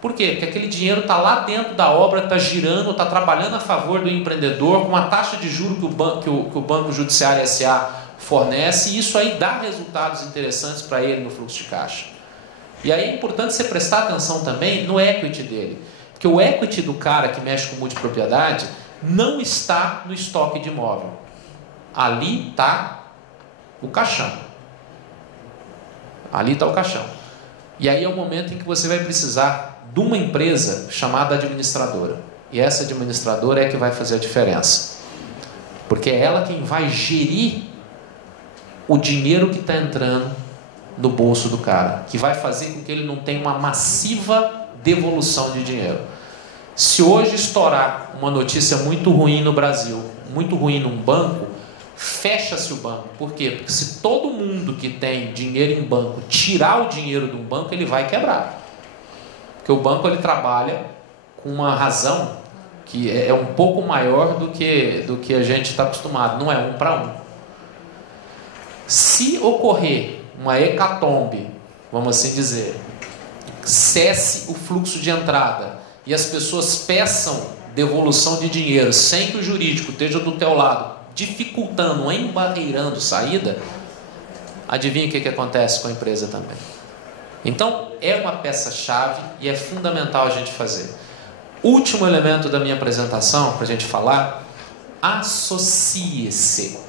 Por quê? Porque aquele dinheiro está lá dentro da obra, está girando, está trabalhando a favor do empreendedor, com uma taxa de juros que o Banco Judiciário SA fornece, e isso aí dá resultados interessantes para ele no fluxo de caixa. E aí é importante você prestar atenção também no equity dele. Porque o equity do cara que mexe com multipropriedade não está no estoque de imóvel. Ali está o caixão. Ali está o caixão. E aí é o momento em que você vai precisar de uma empresa chamada administradora. E essa administradora é que vai fazer a diferença. Porque é ela quem vai gerir o dinheiro que está entrando no bolso do cara. Que vai fazer com que ele não tenha uma massiva devolução de dinheiro. Se hoje estourar uma notícia muito ruim no Brasil, muito ruim num banco, fecha-se o banco. Por quê? Porque se todo mundo que tem dinheiro em banco tirar o dinheiro de um banco, ele vai quebrar. Porque o banco ele trabalha com uma razão que é um pouco maior do que a gente está acostumado. Não é 1 para 1. Se ocorrer uma hecatombe, vamos assim dizer, cesse o fluxo de entrada e as pessoas peçam devolução de dinheiro sem que o jurídico esteja do teu lado, dificultando, embarreirando saída, adivinha o que acontece com a empresa também. Então é uma peça-chave e é fundamental a gente fazer. Último elemento da minha apresentação para a gente falar: associe-se,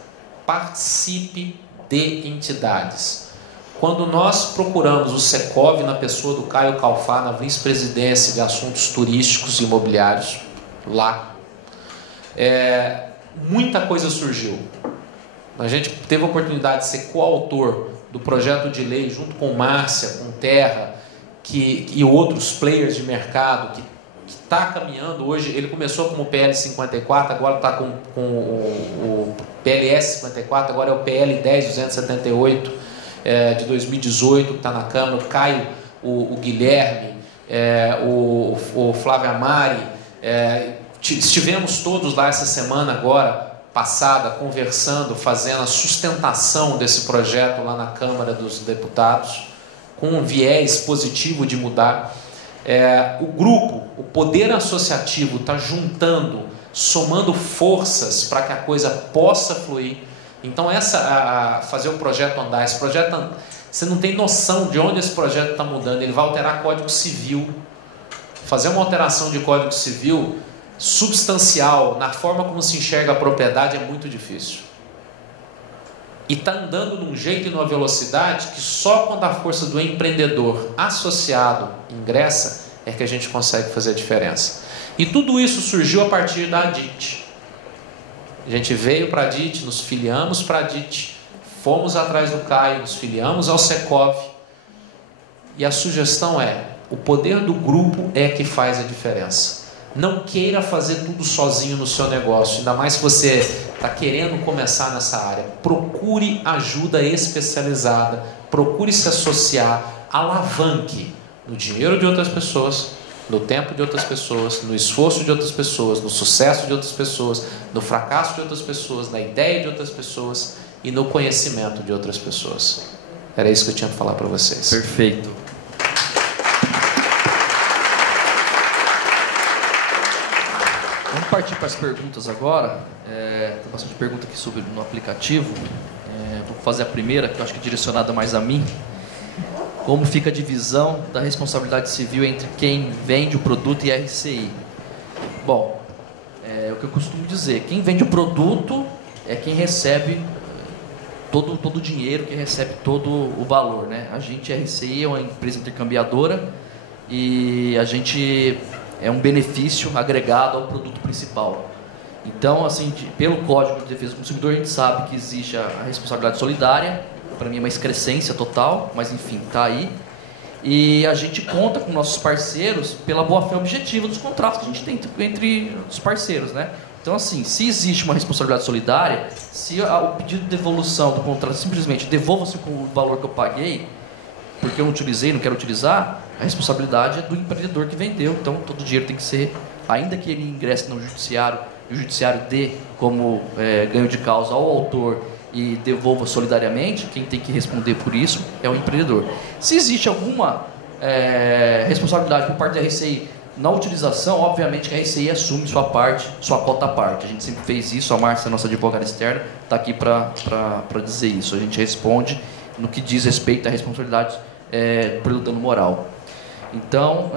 participe de entidades. Quando nós procuramos o Secov na pessoa do Caio Calfá, na vice-presidência de assuntos turísticos e imobiliários, lá, Muita coisa surgiu. A gente teve a oportunidade de ser coautor do projeto de lei junto com Márcia, com Terra, e outros players de mercado que está caminhando hoje. Ele começou como PL 54, agora está com o PLS 54, agora é o PL 10.278 de 2018, que está na Câmara. O Caio, o Guilherme, o Flávio Amari, estivemos todos lá essa semana agora passada, conversando, fazendo a sustentação desse projeto lá na Câmara dos Deputados, com um viés positivo de mudar. O grupo, o poder associativo está juntando, somando forças para que a coisa possa fluir. Então fazer o projeto andar, esse projeto, você não tem noção de onde esse projeto está mudando. Ele vai alterar Código Civil. Fazer uma alteração de Código Civil substancial na forma como se enxerga a propriedade é muito difícil. E está andando num jeito e numa velocidade que só quando a força do empreendedor associado ingressa é que a gente consegue fazer a diferença. E tudo isso surgiu a partir da ADIT. A gente veio para a ADIT, nos filiamos para a ADIT, fomos atrás do Caio, nos filiamos ao Secov. E a sugestão o poder do grupo é que faz a diferença. Não queira fazer tudo sozinho no seu negócio, ainda mais se você está querendo começar nessa área. Procure ajuda especializada, procure se associar, alavanque no dinheiro de outras pessoas, no tempo de outras pessoas, no esforço de outras pessoas, no sucesso de outras pessoas, no fracasso de outras pessoas, na ideia de outras pessoas e no conhecimento de outras pessoas. Era isso que eu tinha que falar para vocês. Perfeito. Vamos partir para as perguntas agora. Tem bastante pergunta aqui no aplicativo. Vou fazer a primeira, que eu acho que é direcionada mais a mim. Como fica a divisão da responsabilidade civil entre quem vende o produto e a RCI? Bom, o que eu costumo dizer, quem vende o produto é quem recebe todo o dinheiro, quem recebe todo o valor, né? A gente, a RCI, é uma empresa intercambiadora e a gente é um benefício agregado ao produto principal. Então, assim, pelo Código de Defesa do Consumidor, a gente sabe que existe a responsabilidade solidária. Para mim é uma excrescência total, mas enfim, está aí. E a gente conta com nossos parceiros pela boa-fé objetiva dos contratos que a gente tem entre os parceiros, né? Então, assim, se existe uma responsabilidade solidária, se o pedido de devolução do contrato simplesmente devolva-se com o valor que eu paguei, porque eu não utilizei, não quero utilizar, a responsabilidade é do empreendedor que vendeu. Então, todo o dinheiro tem que ser, ainda que ele ingresse no judiciário, e o judiciário dê como ganho de causa ao autor e devolva solidariamente, quem tem que responder por isso é o empreendedor. Se existe alguma responsabilidade por parte da RCI na utilização, obviamente que a RCI assume sua parte, sua cota à parte. A gente sempre fez isso, a Márcia, nossa advogada externa, está aqui para dizer isso. A gente responde no que diz respeito à responsabilidade pelo dano moral. Então,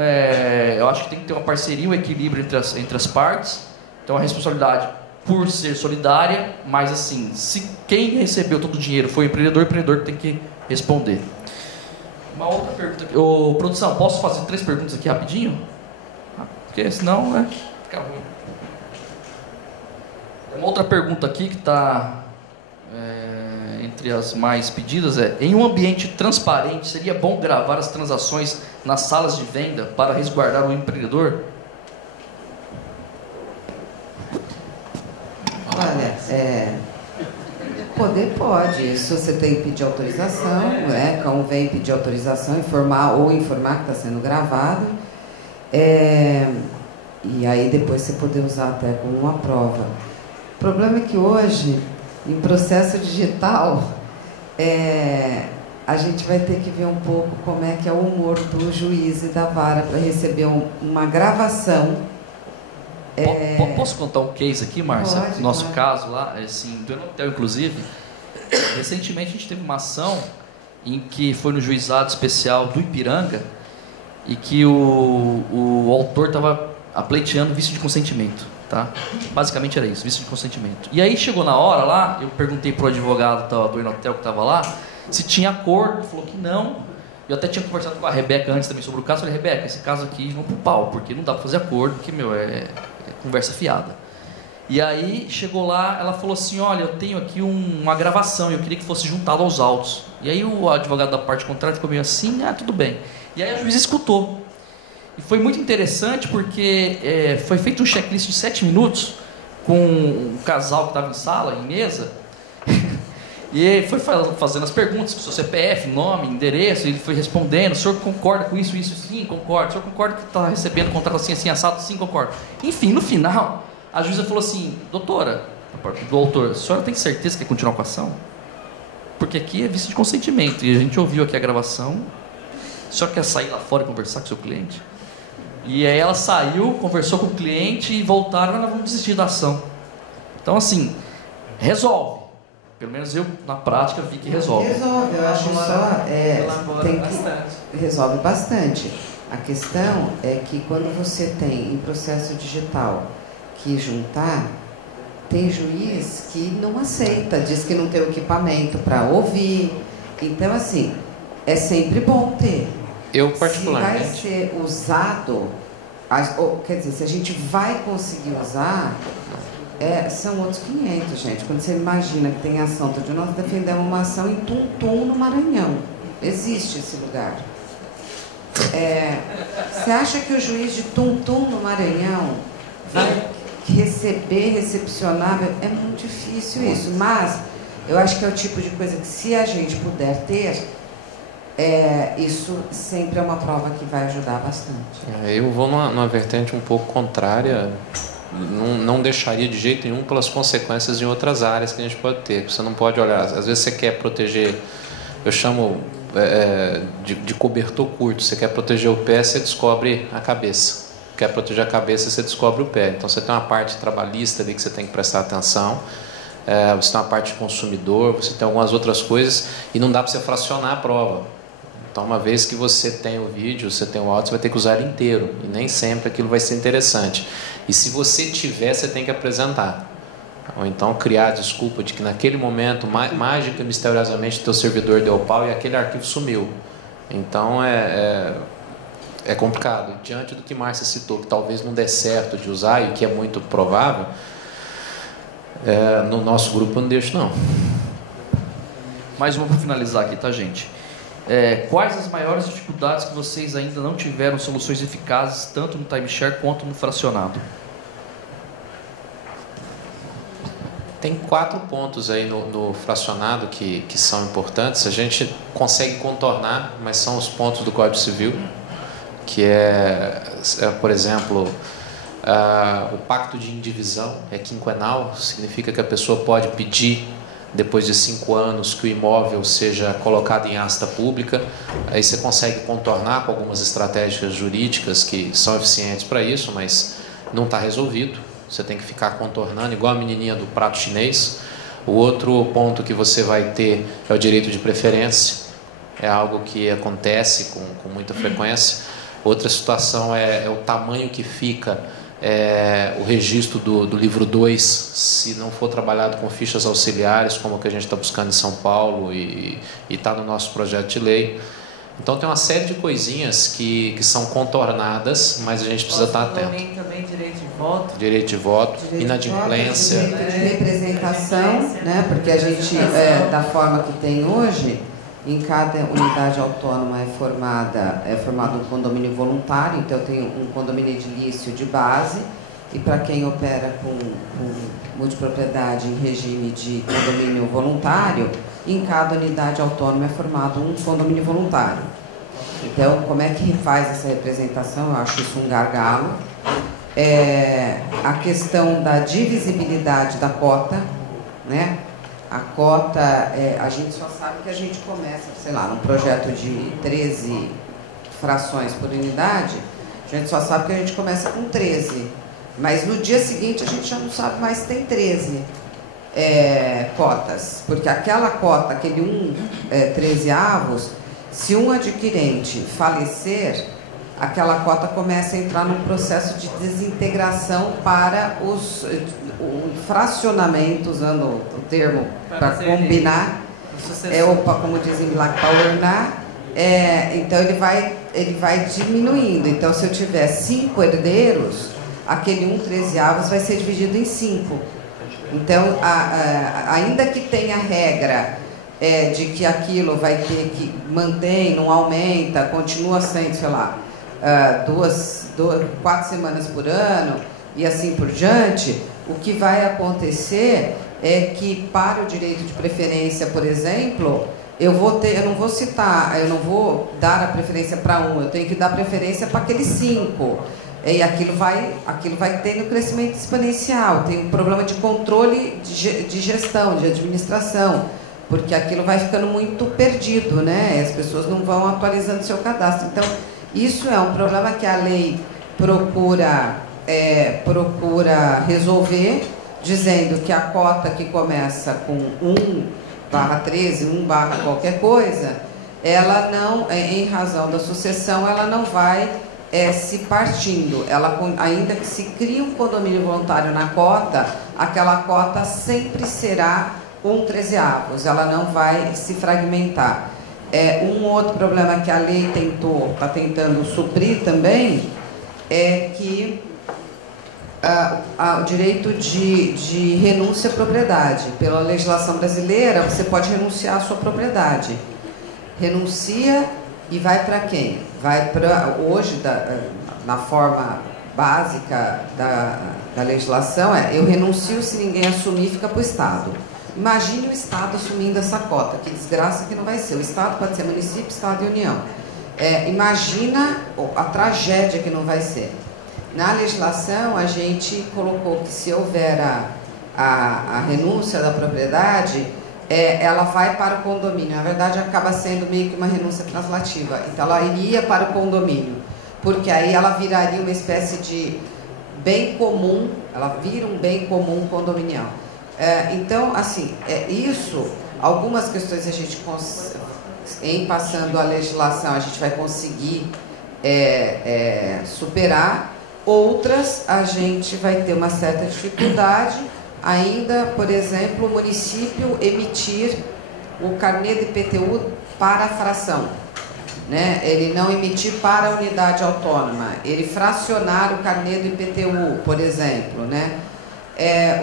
eu acho que tem que ter uma parceria, um equilíbrio entre as partes. Então, a responsabilidade por ser solidária, mas assim, se quem recebeu todo o dinheiro foi o empreendedor que tem que responder. Uma outra pergunta aqui. Produção, posso fazer 3 perguntas aqui rapidinho? Porque senão fica ruim. Uma outra pergunta aqui que está entre as mais pedidas em um ambiente transparente, seria bom gravar as transações nas salas de venda para resguardar o empreendedor? Olha, poder pode, se você tem que pedir autorização, convém pedir autorização, informar que está sendo gravado, e aí depois você poder usar até como uma prova. O problema é que hoje, em processo digital, a gente vai ter que ver um pouco como é que é o humor do juiz e da vara para receber uma gravação. Posso contar um case aqui, Márcia? Pode, Nosso claro. caso lá, assim, do Enotel, inclusive. Recentemente a gente teve uma ação em que foi no juizado especial do Ipiranga e que o autor estava pleiteando vício de consentimento, tá? Basicamente era isso, vício de consentimento. E aí chegou na hora lá, eu perguntei pro advogado do Enotel que estava lá se tinha acordo, ele falou que não. Eu até tinha conversado com a Rebeca antes também sobre o caso. Eu falei, Rebeca, esse caso aqui vamos pro pau, porque não dá para fazer acordo, porque, é conversa fiada. E aí chegou lá, ela falou assim, olha, eu tenho aqui uma gravação, eu queria que fosse juntado aos autos. E aí o advogado da parte contrária ficou meio assim, tudo bem. E aí a juíza escutou. E foi muito interessante porque foi feito um checklist de 7 minutos com um casal que estava em sala, em mesa, e ele foi fazendo as perguntas, seu CPF, nome, endereço, ele foi respondendo, o senhor concorda com isso? Sim, concordo. O senhor concorda que está recebendo contrato assim, assado? Sim, concordo. Enfim, no final, a juíza falou assim, doutora, doutor, a senhora tem certeza que quer continuar com a ação? Porque aqui é vício de consentimento, e a gente ouviu aqui a gravação, o senhor quer sair lá fora e conversar com o seu cliente? E aí ela saiu, conversou com o cliente e voltaram, nós vamos desistir da ação. Então assim, resolve. Pelo menos eu, na prática, vi que resolve. Resolve, eu acho só... resolve bastante. A questão é que quando você tem em processo digital que juntar, tem juiz que não aceita, diz que não tem o equipamento para ouvir. Então, assim, é sempre bom ter. Eu, particularmente... Se vai ser usado, quer dizer, se a gente vai conseguir usar... são outros 500, gente. Quando você imagina que tem ação, nós defendemos uma ação em Tum-Tum, no Maranhão. Existe esse lugar. Você acha que o juiz de Tum-Tum, no Maranhão, vai recepcionar? É muito difícil isso, mas eu acho que é o tipo de coisa que, se a gente puder ter, isso sempre é uma prova que vai ajudar bastante. Eu vou numa vertente um pouco contrária. Não deixaria de jeito nenhum pelas consequências em outras áreas que a gente pode ter. Você não pode olhar, às vezes você quer proteger, eu chamo de cobertor curto, você quer proteger o pé, você descobre a cabeça. Quer proteger a cabeça, você descobre o pé. Então você tem uma parte trabalhista ali que você tem que prestar atenção, você tem uma parte de consumidor, você tem algumas outras coisas, e não dá para você fracionar a prova. Então, uma vez que você tem o vídeo, você tem o áudio, você vai ter que usar ele inteiro. E nem sempre aquilo vai ser interessante. E se você tiver, você tem que apresentar. Ou então criar a desculpa de que naquele momento, mágica e misteriosamente, teu servidor deu pau e aquele arquivo sumiu. Então, é complicado. Diante do que Márcia citou, que talvez não dê certo de usar, e que é muito provável, no nosso grupo eu não deixo, não. Mais uma para finalizar aqui, tá, gente? Quais as maiores dificuldades que vocês ainda não tiveram soluções eficazes, tanto no timeshare quanto no fracionado? Tem 4 pontos aí no fracionado que são importantes. A gente consegue contornar, mas são os pontos do Código Civil, que por exemplo, o pacto de indivisão é quinquenal, significa que a pessoa pode pedir, depois de 5 anos, que o imóvel seja colocado em asta pública. Aí você consegue contornar com algumas estratégias jurídicas que são eficientes para isso, mas não está resolvido. Você tem que ficar contornando, igual a menininha do prato chinês. O outro ponto que você vai ter é o direito de preferência. É algo que acontece com muita frequência. Outra situação é o tamanho que fica o registro do livro 2, se não for trabalhado com fichas auxiliares, como o que a gente está buscando em São Paulo e está no nosso projeto de lei. Então tem uma série de coisinhas que são contornadas, mas a gente precisa estar atento. Também direito de voto. Direito de voto, inadimplência. Direito de representação, né? Porque a gente, da forma que tem hoje, em cada unidade autônoma é formado um condomínio voluntário, então eu tenho um condomínio edilício de base, e para quem opera com multipropriedade em regime de condomínio voluntário, em cada unidade autônoma é formado um condomínio voluntário. Então, como é que faz essa representação? Eu acho isso um gargalo. A questão da divisibilidade da cota, né? A cota, a gente só sabe que a gente começa, sei lá, num projeto de 13 frações por unidade, a gente só sabe que a gente começa com 13. Mas no dia seguinte a gente já não sabe mais se tem 13 cotas. Porque aquela cota, aquele 13 avos, se um adquirente falecer, aquela cota começa a entrar num processo de desintegração para o fracionamento, usando o termo para combinar, como dizem lá, pauernar. Então ele vai diminuindo. Então, se eu tiver 5 herdeiros, aquele 1/13 vai ser dividido em 5. Então, ainda que tenha regra de que aquilo vai ter que mantém, não aumenta, continua sendo, sei lá, 4 semanas por ano e assim por diante, o que vai acontecer é que para o direito de preferência, por exemplo, eu não vou dar a preferência para um, eu tenho que dar preferência para aqueles 5. E aquilo vai tendo crescimento exponencial, tem um problema de controle de gestão, de administração, porque aquilo vai ficando muito perdido, né? As pessoas não vão atualizando seu cadastro. Então, isso é um problema que a lei procura resolver, dizendo que a cota que começa com 1/13, 1/ qualquer coisa, ela não, em razão da sucessão, ela não vai se partindo. Ela, ainda que se crie um condomínio voluntário na cota, aquela cota sempre será 1/13, ela não vai se fragmentar. Um outro problema que a lei está tentando suprir também é que o direito de renúncia à propriedade. Pela legislação brasileira, você pode renunciar à sua propriedade. Renuncia e vai para quem? Vai para, hoje, na forma básica da legislação, eu renuncio, se ninguém assumir, fica para o Estado. Imagine o Estado assumindo essa cota, que desgraça que não vai ser. O Estado pode ser município, Estado e União. Imagina a tragédia que não vai ser. Na legislação, a gente colocou que se houver a renúncia da propriedade, ela vai para o condomínio. Na verdade, acaba sendo meio que uma renúncia translativa. Então, ela iria para o condomínio, porque aí ela viraria uma espécie de bem comum, ela vira um bem comum condominial. Então, assim, isso, algumas questões a gente, em passando a legislação, a gente vai conseguir superar, outras a gente vai ter uma certa dificuldade. Ainda, por exemplo, o município emitir o carnê de IPTU para a fração, né? Ele não emitir para a unidade autônoma, ele fracionar o carnê do IPTU, por exemplo, né?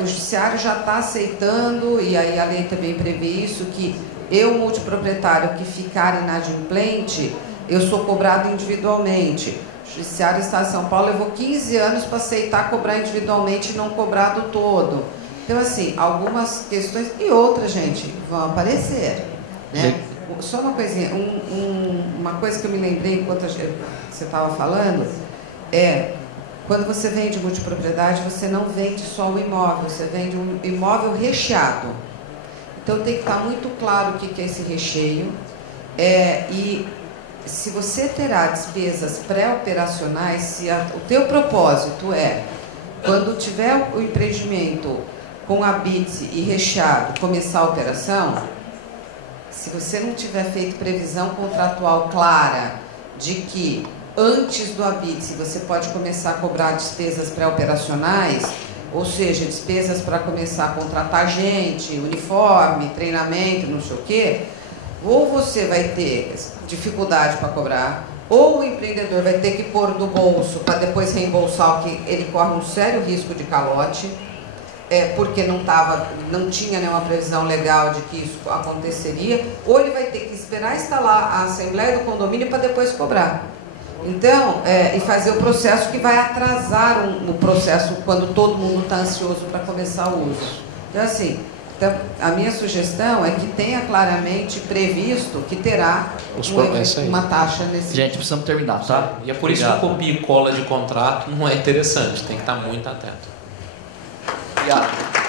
O judiciário já está aceitando, e aí a lei também prevê isso, que eu, multiproprietário, que ficar inadimplente, eu sou cobrado individualmente. O Judiciário do Estado de São Paulo levou 15 anos para aceitar cobrar individualmente e não cobrar do todo. Então, assim, algumas questões e outras, gente, vão aparecer, né? Só uma coisinha, uma coisa que eu me lembrei enquanto você estava falando, quando você vende multipropriedade, você não vende só o imóvel, você vende um imóvel recheado. Então, tem que estar muito claro o que é esse recheio, e se você terá despesas pré-operacionais, se o teu propósito quando tiver o empreendimento com habite e recheado, começar a operação, se você não tiver feito previsão contratual clara de que antes do habite você pode começar a cobrar despesas pré-operacionais, ou seja, despesas para começar a contratar gente, uniforme, treinamento, não sei o quê, ou você vai ter dificuldade para cobrar, ou o empreendedor vai ter que pôr do bolso para depois reembolsar, o que ele corre um sério risco de calote, porque não tinha nenhuma previsão legal de que isso aconteceria, ou ele vai ter que esperar instalar a assembleia do condomínio para depois cobrar. Então, e fazer o processo que vai atrasar o processo quando todo mundo está ansioso para começar o uso. Então, assim, a minha sugestão é que tenha claramente previsto que terá uma taxa nesse... Gente, precisamos terminar, tá? E é por isso que copia e cola de contrato não é interessante, tem que estar muito atento. Obrigado.